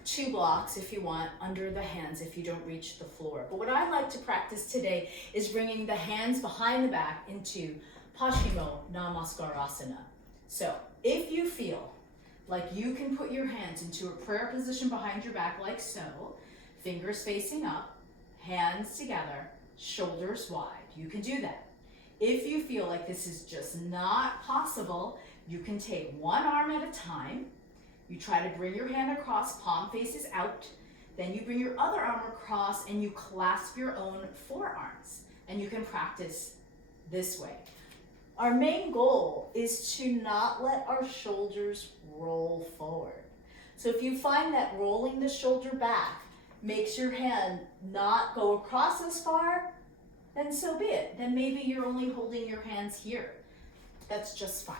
2 blocks if you want, under the hands if you don't reach the floor. But what I like to practice today is bringing the hands behind the back into Paschimottanasana Namaskarasana. So if you feel like you can put your hands into a prayer position behind your back like so, fingers facing up, hands together, shoulders wide, you can do that. If you feel like this is just not possible, you can take one arm at a time. You try to bring your hand across, palm faces out. Then you bring your other arm across and you clasp your own forearms. And you can practice this way. Our main goal is to not let our shoulders roll forward. So if you find that rolling the shoulder back makes your hand not go across as far, then so be it. Then maybe you're only holding your hands here. That's just fine.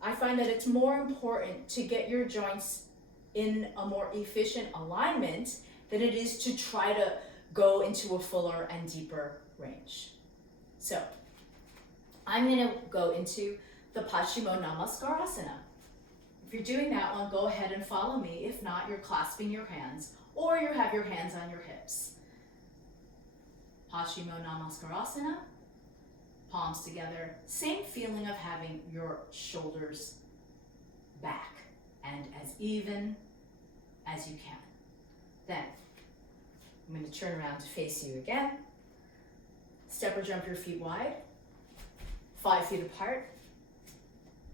I find that it's more important to get your joints in a more efficient alignment than it is to try to go into a fuller and deeper range. So I'm going to go into the Paschimottanasana Namaskarasana. If you're doing that one, go ahead and follow me. If not, you're clasping your hands or you have your hands on your hips. Paschimottanasana Namaskarasana. Palms together, same feeling of having your shoulders back and as even as you can. Then, I'm going to turn around to face you again. Step or jump your feet wide, 5 feet apart,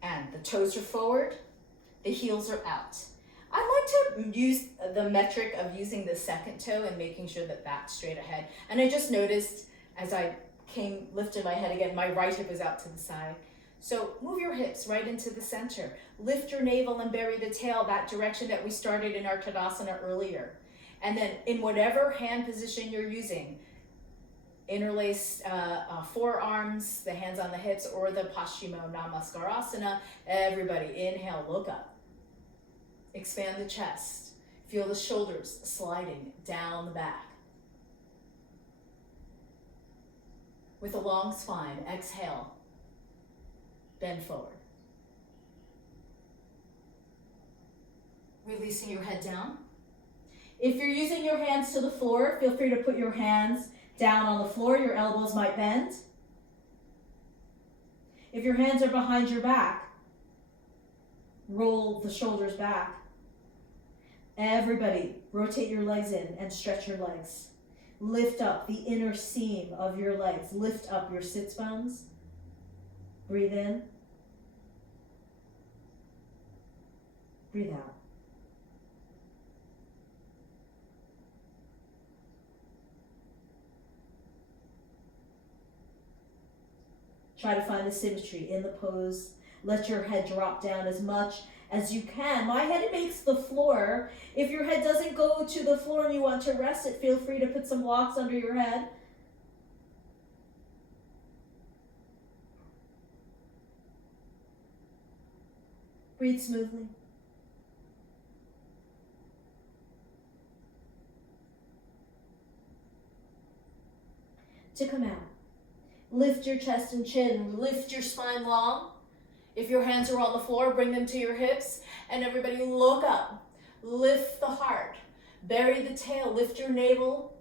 and the toes are forward, the heels are out. I like to use the metric of using the second toe and making sure that that's straight ahead. And I just noticed as I lifted my head again, my right hip is out to the side. So move your hips right into the center. Lift your navel and bury the tail that direction that we started in our Tadasana earlier. And then in whatever hand position you're using, interlace forearms, the hands on the hips, or the Paschimottanasana Namaskarasana. Everybody inhale, look up. Expand the chest. Feel the shoulders sliding down the back. With a long spine, exhale, bend forward. Releasing your head down. If you're using your hands to the floor, feel free to put your hands down on the floor. Your elbows might bend. If your hands are behind your back, roll the shoulders back. Everybody, rotate your legs in and stretch your legs. Lift up the inner seam of your legs. Lift up your sits bones. Breathe in. Breathe out. Try to find the symmetry in the pose. Let your head drop down as much as you can. My head makes the floor. If your head doesn't go to the floor and you want to rest it, feel free to put some blocks under your head. Breathe smoothly. To come out. Lift your chest and chin. Lift your spine long. If your hands are on the floor, bring them to your hips. And everybody look up. Lift the heart. Bury the tail. Lift your navel.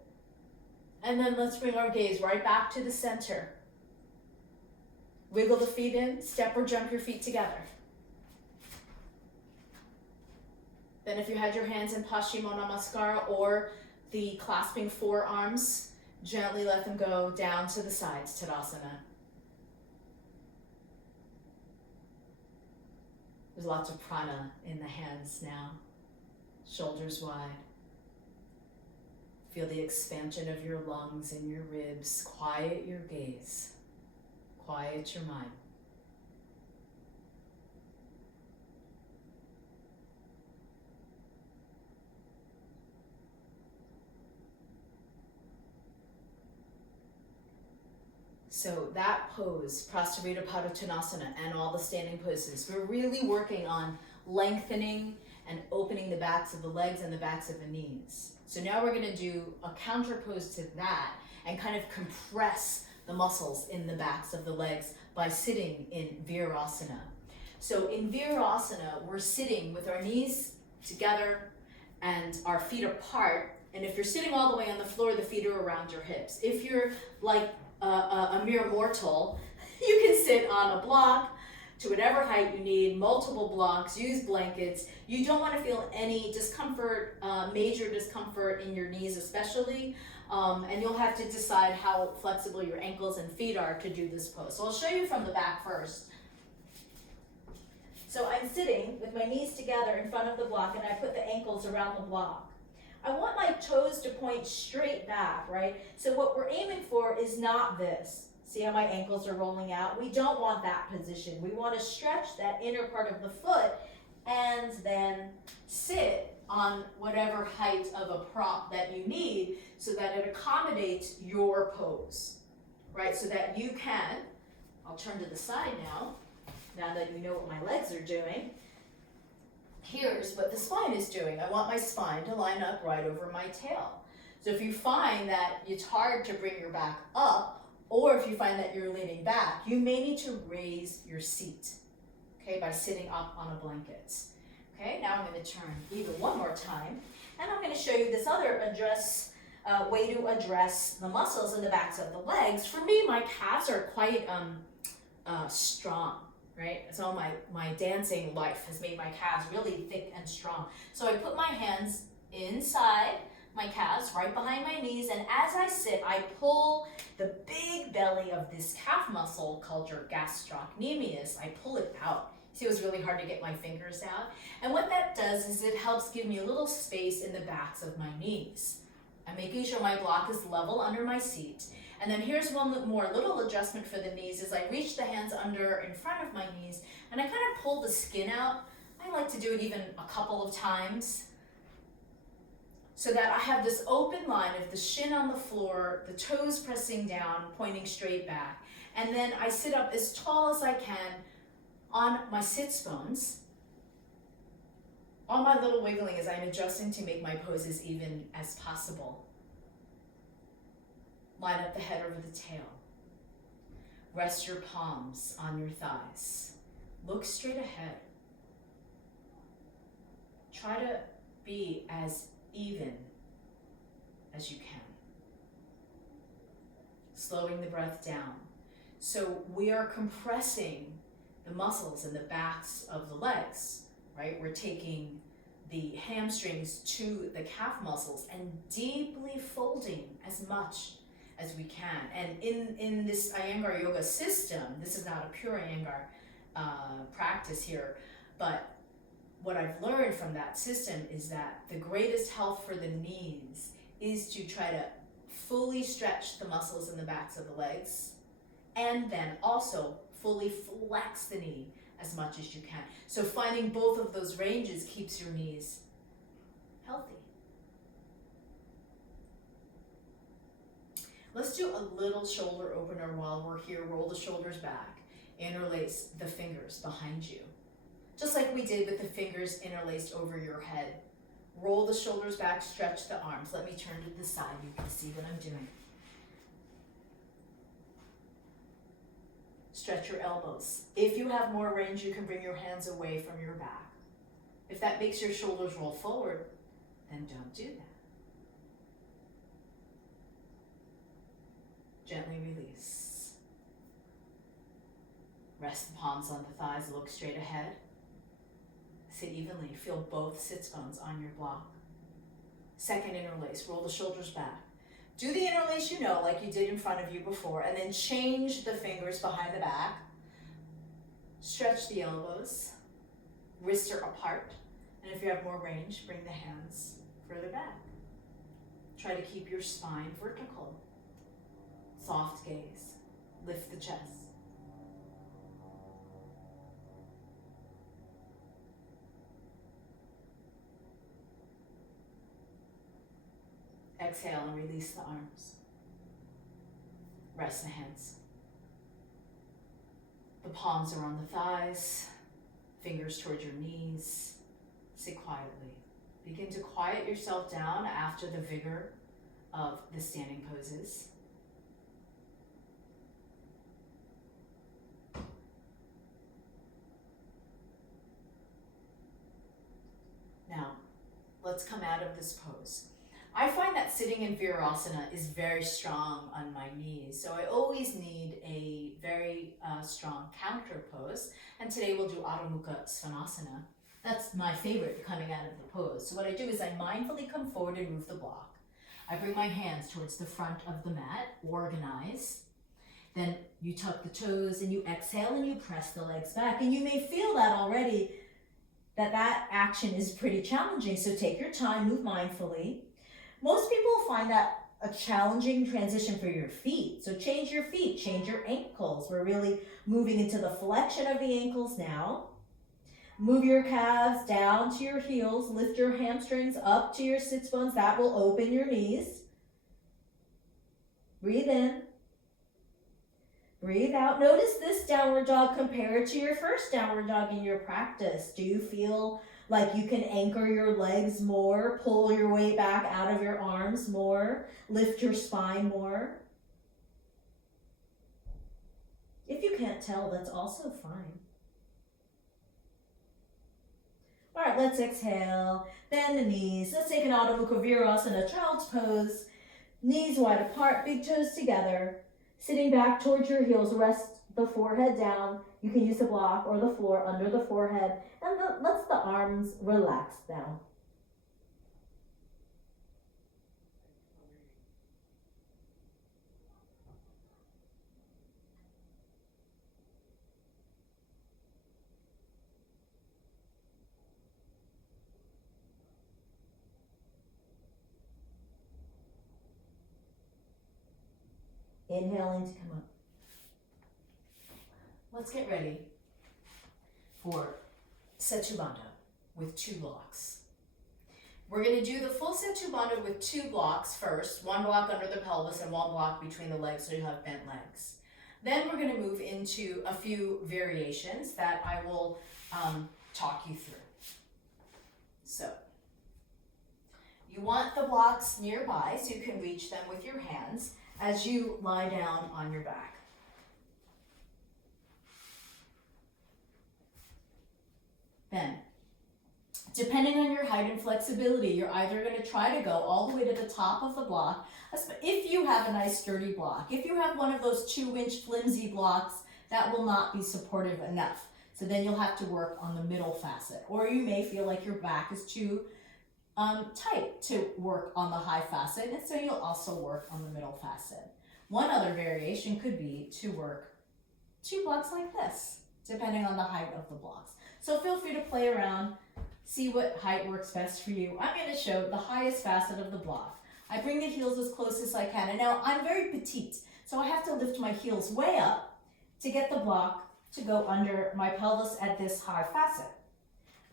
And then let's bring our gaze right back to the center. Wiggle the feet in. Step or jump your feet together. Then if you had your hands in Paschimottanasana Namaskara or the clasping forearms, gently let them go down to the sides, Tadasana. There's lots of prana in the hands now. Shoulders wide. Feel the expansion of your lungs and your ribs. Quiet your gaze. Quiet your mind. So that pose, Prasarita Padottanasana, and all the standing poses, we're really working on lengthening and opening the backs of the legs and the backs of the knees. So now we're going to do a counter pose to that and kind of compress the muscles in the backs of the legs by sitting in Virasana. So in Virasana, we're sitting with our knees together and our feet apart. And if you're sitting all the way on the floor, the feet are around your hips. If you're like a mere mortal, you can sit on a block to whatever height you need, multiple blocks, use blankets. You don't want to feel any discomfort, major discomfort in your knees especially, and you'll have to decide how flexible your ankles and feet are to do this pose. So I'll show you from the back first. So I'm sitting with my knees together in front of the block and I put the ankles around the block. I want my toes to point straight back, right? So what we're aiming for is not this. See how my ankles are rolling out? We don't want that position. We want to stretch that inner part of the foot and then sit on whatever height of a prop that you need so that it accommodates your pose, right? So that you can, I'll turn to the side now that you know what my legs are doing. Here's what the spine is doing. I want my spine to line up right over my tail. So if you find that it's hard to bring your back up, or if you find that you're leaning back, you may need to raise your seat, okay, by sitting up on a blanket. Okay, now I'm going to turn even one more time, and I'm going to show you this other way to address the muscles in the backs of the legs. For me, my calves are quite strong. Right? So my dancing life has made my calves really thick and strong. So I put my hands inside my calves, right behind my knees, and as I sit, I pull the big belly of this calf muscle called your gastrocnemius. I pull it out. See, it was really hard to get my fingers out. And what that does is it helps give me a little space in the backs of my knees. I'm making sure my block is level under my seat. And then here's one more little adjustment for the knees is I reach the hands under in front of my knees and I kind of pull the skin out. I like to do it even a couple of times so that I have this open line of the shin on the floor, the toes pressing down, pointing straight back. And then I sit up as tall as I can on my sits bones. All my little wiggling as I'm adjusting to make my poses even as possible. Line up the head over the tail. Rest your palms on your thighs. Look straight ahead. Try to be as even as you can. Slowing the breath down. So we are compressing the muscles in the backs of the legs, right? We're taking the hamstrings to the calf muscles and deeply folding as much as we can. And in this Iyengar yoga system, this is not a pure Iyengar practice here, but what I've learned from that system is that the greatest health for the knees is to try to fully stretch the muscles in the backs of the legs and then also fully flex the knee as much as you can. So finding both of those ranges keeps your knees healthy. Let's do a little shoulder opener while we're here. Roll the shoulders back. Interlace the fingers behind you. Just like we did with the fingers interlaced over your head. Roll the shoulders back, stretch the arms. Let me turn to the side, you can see what I'm doing. Stretch your elbows. If you have more range, you can bring your hands away from your back. If that makes your shoulders roll forward, then don't do that. Gently release. Rest the palms on the thighs, look straight ahead. Sit evenly, feel both sits bones on your block. Second interlace, roll the shoulders back. Do the interlace you know, like you did in front of you before, and then change the fingers behind the back. Stretch the elbows, wrists are apart, and if you have more range, bring the hands further back. Try to keep your spine vertical. Soft gaze, lift the chest. Exhale and release the arms. Rest the hands. The palms are on the thighs, fingers towards your knees. Sit quietly. Begin to quiet yourself down after the vigor of the standing poses. Now, let's come out of this pose. I find that sitting in Virasana is very strong on my knees, so I always need a very strong counter pose, and today we'll do Adho Mukha Svanasana. That's my favorite coming out of the pose. So what I do is I mindfully come forward and move the block. I bring my hands towards the front of the mat, organize. Then you tuck the toes and you exhale and you press the legs back, and you may feel that already, that action is pretty challenging, so take your time, move mindfully. Most people find that a challenging transition for your feet. So change your feet, change your ankles. We're really moving into the flexion of the ankles now. Move your calves down to your heels. Lift your hamstrings up to your sits bones. That will open your knees. Breathe in. Breathe out. Notice this downward dog compared to your first downward dog in your practice. Do you feel like you can anchor your legs more, pull your weight back out of your arms more, lift your spine more? If you can't tell, that's also fine. All right, let's exhale, bend the knees. Let's take an Adho Mukha Virasana, child's pose. Knees wide apart, big toes together. Sitting back towards your heels, rest the forehead down. You can use the block or the floor under the forehead. And let the arms relax now. Inhaling to come up. Let's get ready for Setu Bandha with 2 blocks. We're going to do the full Setu Bandha with 2 blocks first, 1 block under the pelvis and 1 block between the legs so you have bent legs. Then we're going to move into a few variations that I will talk you through. So, you want the blocks nearby so you can reach them with your hands as you lie down on your back. Then, depending on your height and flexibility, you're either going to try to go all the way to the top of the block, if you have a nice sturdy block. If you have one of those 2-inch flimsy blocks, that will not be supportive enough. So then you'll have to work on the middle facet. Or you may feel like your back is too tight to work on the high facet, and so you'll also work on the middle facet. One other variation could be to work 2 blocks like this, depending on the height of the blocks. So feel free to play around, see what height works best for you. I'm going to show the highest facet of the block. I bring the heels as close as I can, and now I'm very petite, so I have to lift my heels way up to get the block to go under my pelvis at this high facet.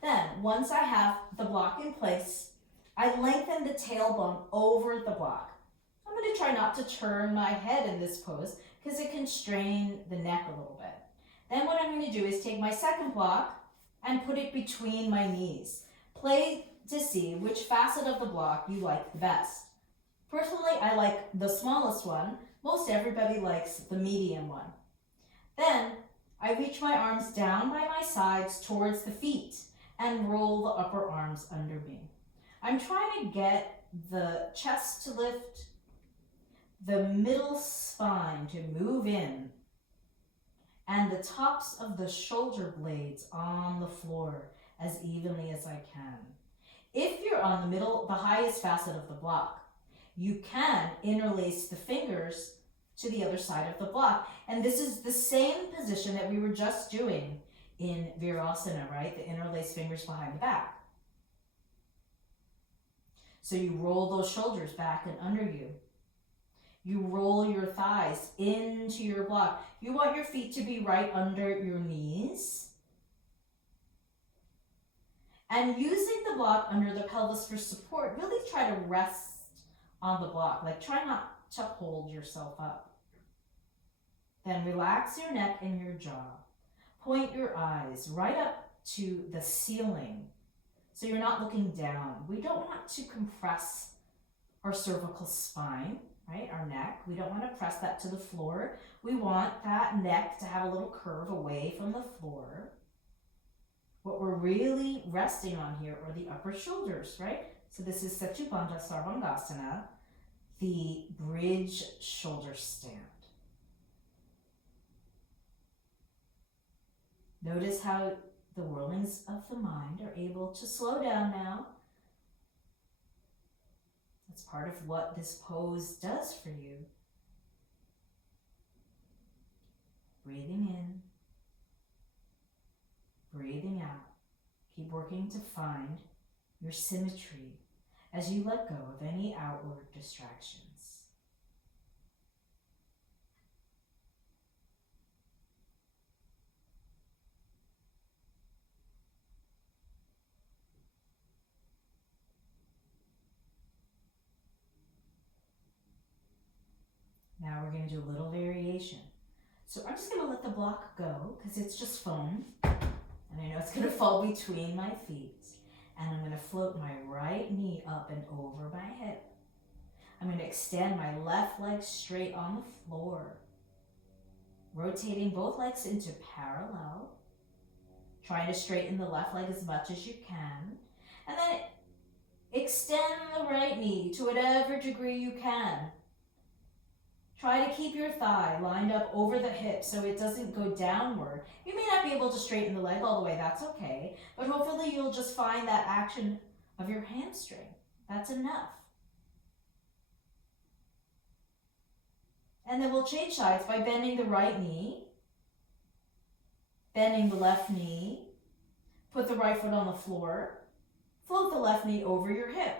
Then, once I have the block in place, I lengthen the tailbone over the block. I'm going to try not to turn my head in this pose because it can strain the neck a little bit. Then what I'm going to do is take my second block and put it between my knees. Play to see which facet of the block you like the best. Personally, I like the smallest one. Most everybody likes the medium one. Then, I reach my arms down by my sides towards the feet and roll the upper arms under me. I'm trying to get the chest to lift, the middle spine to move in, and the tops of the shoulder blades on the floor as evenly as I can. If you're on the highest facet of the block, you can interlace the fingers to the other side of the block. And this is the same position that we were just doing in Virasana, right? The interlaced fingers behind the back. So you roll those shoulders back and under you. You roll your thighs into your block. You want your feet to be right under your knees. And using the block under the pelvis for support, really try to rest on the block. Like, try not to hold yourself up. Then relax your neck and your jaw. Point your eyes right up to the ceiling so you're not looking down. We don't want to compress our cervical spine, right? Our neck. We don't want to press that to the floor. We want that neck to have a little curve away from the floor. What we're really resting on here are the upper shoulders, right? So this is Setu Bandha Sarvangasana, the bridge shoulder stand. Notice how the whirlings of the mind are able to slow down now. That's part of what this pose does for you. Breathing in, breathing out. Keep working to find your symmetry as you let go of any outward distractions. Now we're going to do a little variation. So I'm just going to let the block go because it's just foam. And I know it's going to fall between my feet. And I'm going to float my right knee up and over my hip. I'm going to extend my left leg straight on the floor. Rotating both legs into parallel. Trying to straighten the left leg as much as you can. And then extend the right knee to whatever degree you can. Try to keep your thigh lined up over the hip so it doesn't go downward. You may not be able to straighten the leg all the way, that's okay. But hopefully you'll just find that action of your hamstring. That's enough. And then we'll change sides by bending the right knee, bending the left knee, put the right foot on the floor, float the left knee over your hip.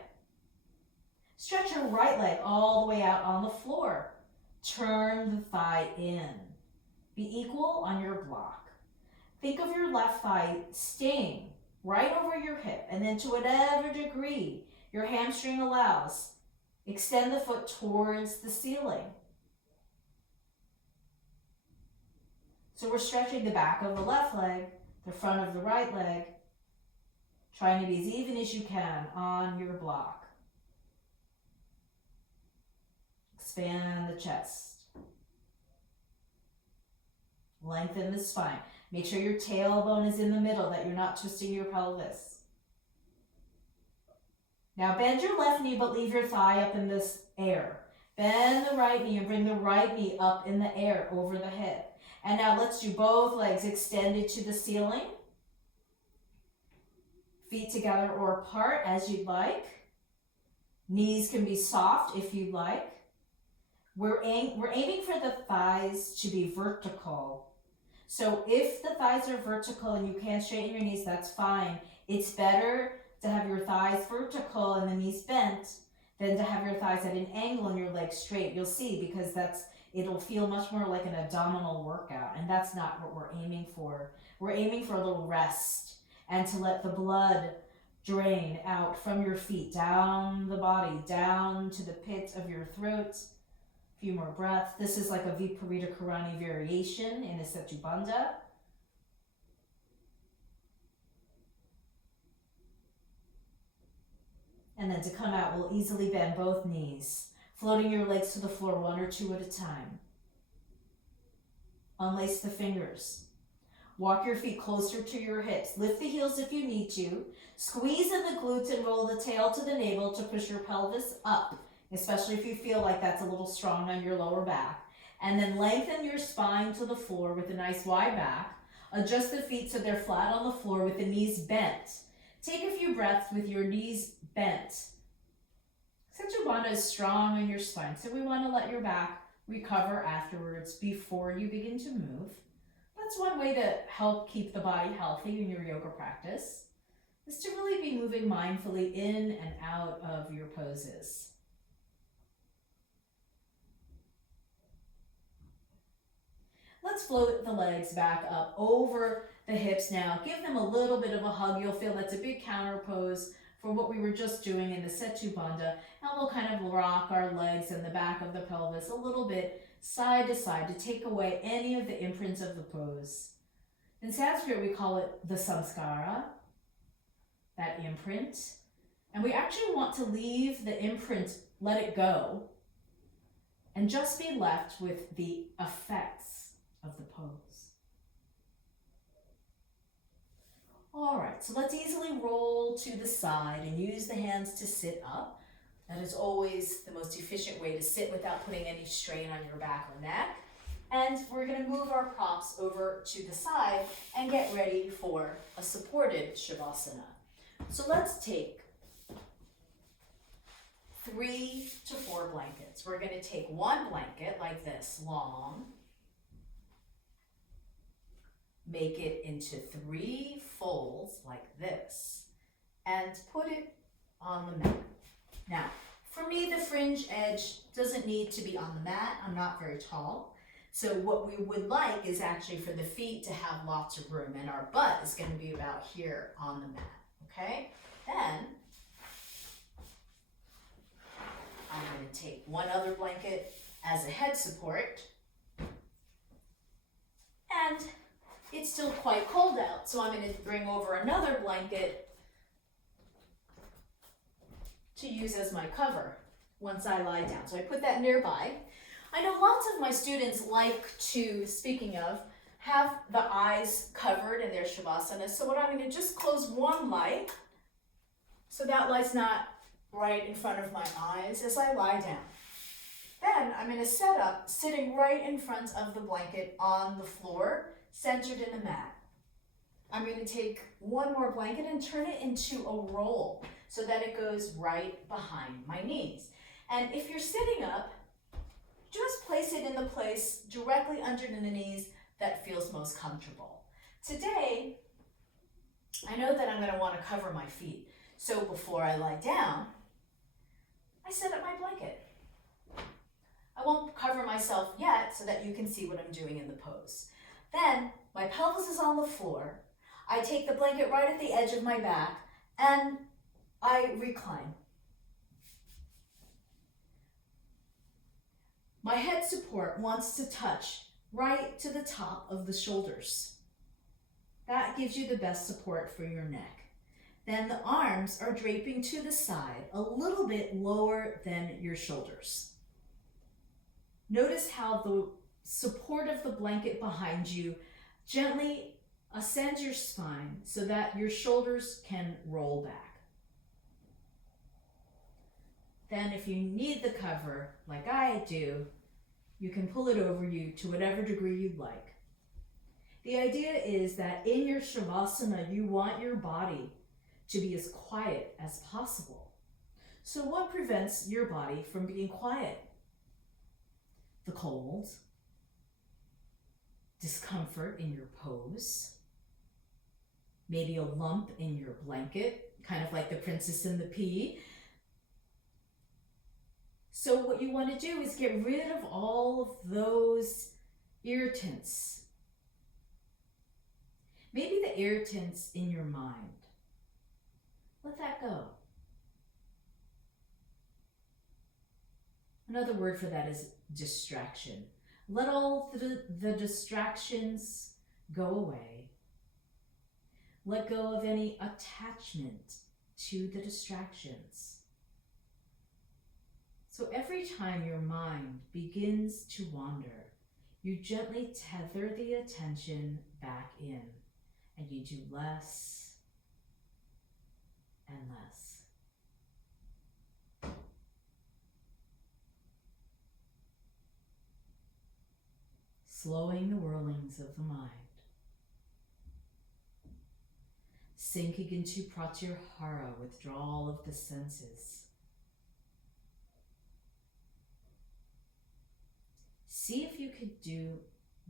Stretch your right leg all the way out on the floor. turn the thigh in. Be equal on your block. Think of your left thigh staying right over your hip, and then to whatever degree your hamstring allows, extend the foot towards the ceiling. So we're stretching the back of the left leg, the front of the right leg, trying to be as even as you can on your block. Expand the chest. Lengthen the spine. Make sure your tailbone is in the middle, that you're not twisting your pelvis. Now bend your left knee, but leave your thigh up in this air. Bend the right knee and bring the right knee up in the air over the hip. And now let's do both legs extended to the ceiling. Feet together or apart as you'd like. Knees can be soft if you'd like. We're aiming for the thighs to be vertical. So if the thighs are vertical and you can't straighten your knees, that's fine. It's better to have your thighs vertical and the knees bent than to have your thighs at an angle and your legs straight. You'll see, because it'll feel much more like an abdominal workout, and that's not what we're aiming for. We're aiming for a little rest and to let the blood drain out from your feet, down the body, down to the pit of your throat. A few more breaths. This is like a Viparita Karani variation in a Setu Bandha. And then to come out, we'll easily bend both knees, floating your legs to the floor, one or two at a time. Unlace the fingers. Walk your feet closer to your hips. Lift the heels if you need to. Squeeze in the glutes and roll the tail to the navel to push your pelvis up, especially if you feel like that's a little strong on your lower back. And then lengthen your spine to the floor with a nice wide back. Adjust the feet so they're flat on the floor with the knees bent. Take a few breaths with your knees bent. Setu Bandha is strong on your spine, so we want to let your back recover afterwards before you begin to move. That's one way to help keep the body healthy in your yoga practice, is to really be moving mindfully in and out of your poses. Let's float the legs back up over the hips now. Give them a little bit of a hug. You'll feel that's a big counter pose for what we were just doing in the Setu Bandha. And we'll kind of rock our legs and the back of the pelvis a little bit side to side to take away any of the imprints of the pose. In Sanskrit, we call it the samskara, that imprint. And we actually want to leave the imprint, let it go, and just be left with the effects of the pose. All right, so let's easily roll to the side and use the hands to sit up. That is always the most efficient way to sit without putting any strain on your back or neck. And we're going to move our props over to the side and get ready for a supported Shavasana. So let's take 3 to 4 blankets. We're going to take one blanket like this, long, make it into 3 folds like this, and put it on the mat. Now, for me, the fringe edge doesn't need to be on the mat. I'm not very tall. So what we would like is actually for the feet to have lots of room, and our butt is going to be about here on the mat, okay? Then I'm going to take one other blanket as a head support, and it's still quite cold out, so I'm going to bring over another blanket to use as my cover once I lie down. So I put that nearby. I know lots of my students like to, speaking of, have the eyes covered in their Shavasana. So what I'm going to just close one light, so that light's not right in front of my eyes as I lie down. Then I'm going to set up, sitting right in front of the blanket on the floor, centered in the mat. I'm going to take one more blanket and turn it into a roll so that it goes right behind my knees. And if you're sitting up, just place it in the place directly under the knees that feels most comfortable. Today, I know that I'm going to want to cover my feet. So before I lie down, I set up my blanket. I won't cover my myself yet so that you can see what I'm doing in the pose. Then my pelvis is on the floor. I take the blanket right at the edge of my back and I recline. My head support wants to touch right to the top of the shoulders. That gives you the best support for your neck. Then the arms are draping to the side, a little bit lower than your shoulders. Notice how the support of the blanket behind you gently ascends your spine so that your shoulders can roll back. Then if you need the cover, like I do, you can pull it over you to whatever degree you'd like. The idea is that in your Shavasana, you want your body to be as quiet as possible. So what prevents your body from being quiet? The cold, discomfort in your pose, maybe a lump in your blanket, kind of like the princess and the pea. So what you want to do is get rid of all of those irritants. Maybe the irritants in your mind. Let that go. Another word for that is distraction. Let all the distractions go away. Let go of any attachment to the distractions. So every time your mind begins to wander, you gently tether the attention back in, and you do less and less. Slowing the whirlings of the mind. Sinking into pratyahara, withdrawal of the senses. See if you could do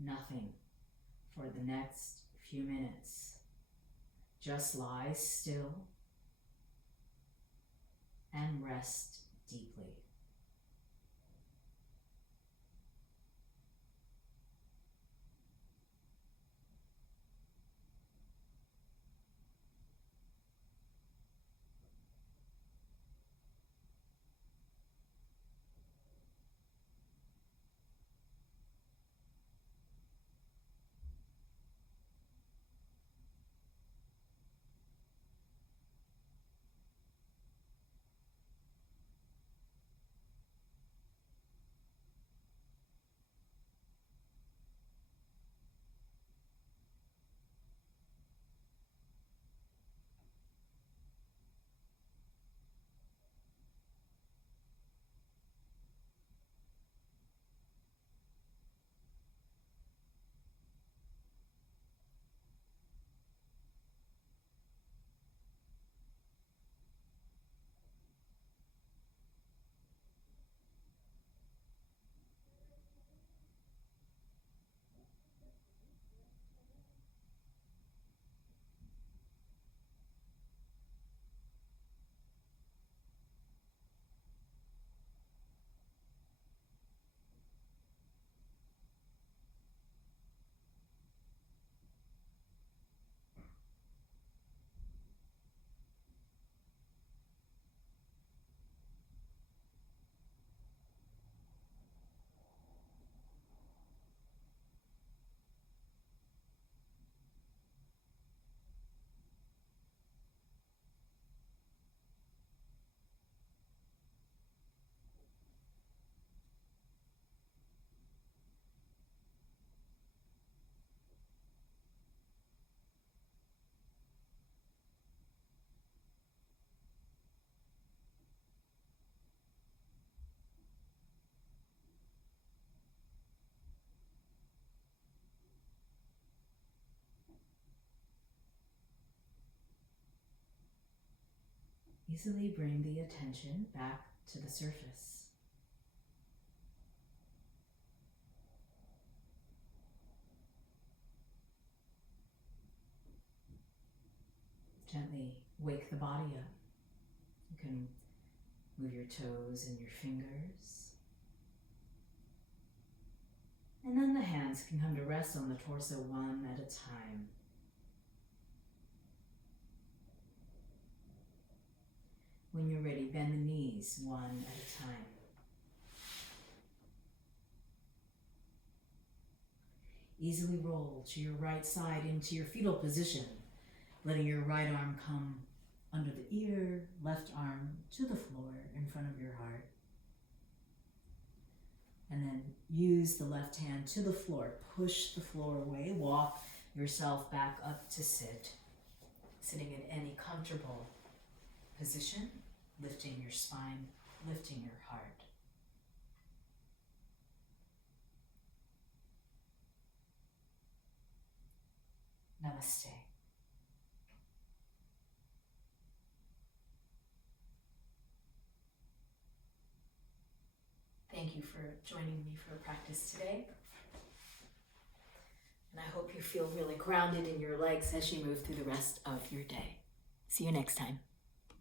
nothing for the next few minutes. Just lie still and rest deeply. Easily bring the attention back to the surface. Gently wake the body up. You can move your toes and your fingers. hands can come to rest on the torso one at a time. When you're ready, bend the knees one at a time. Easily roll to your right side into your fetal position, letting your right arm come under the ear, left arm to the floor in front of your heart. And then use the left hand to the floor. Push the floor away. Walk yourself back up to sit. Sitting in any comfortable position, lifting your spine, lifting your heart. Namaste. Thank you for joining me for practice today. And I hope you feel really grounded in your legs as you move through the rest of your day. See you next time.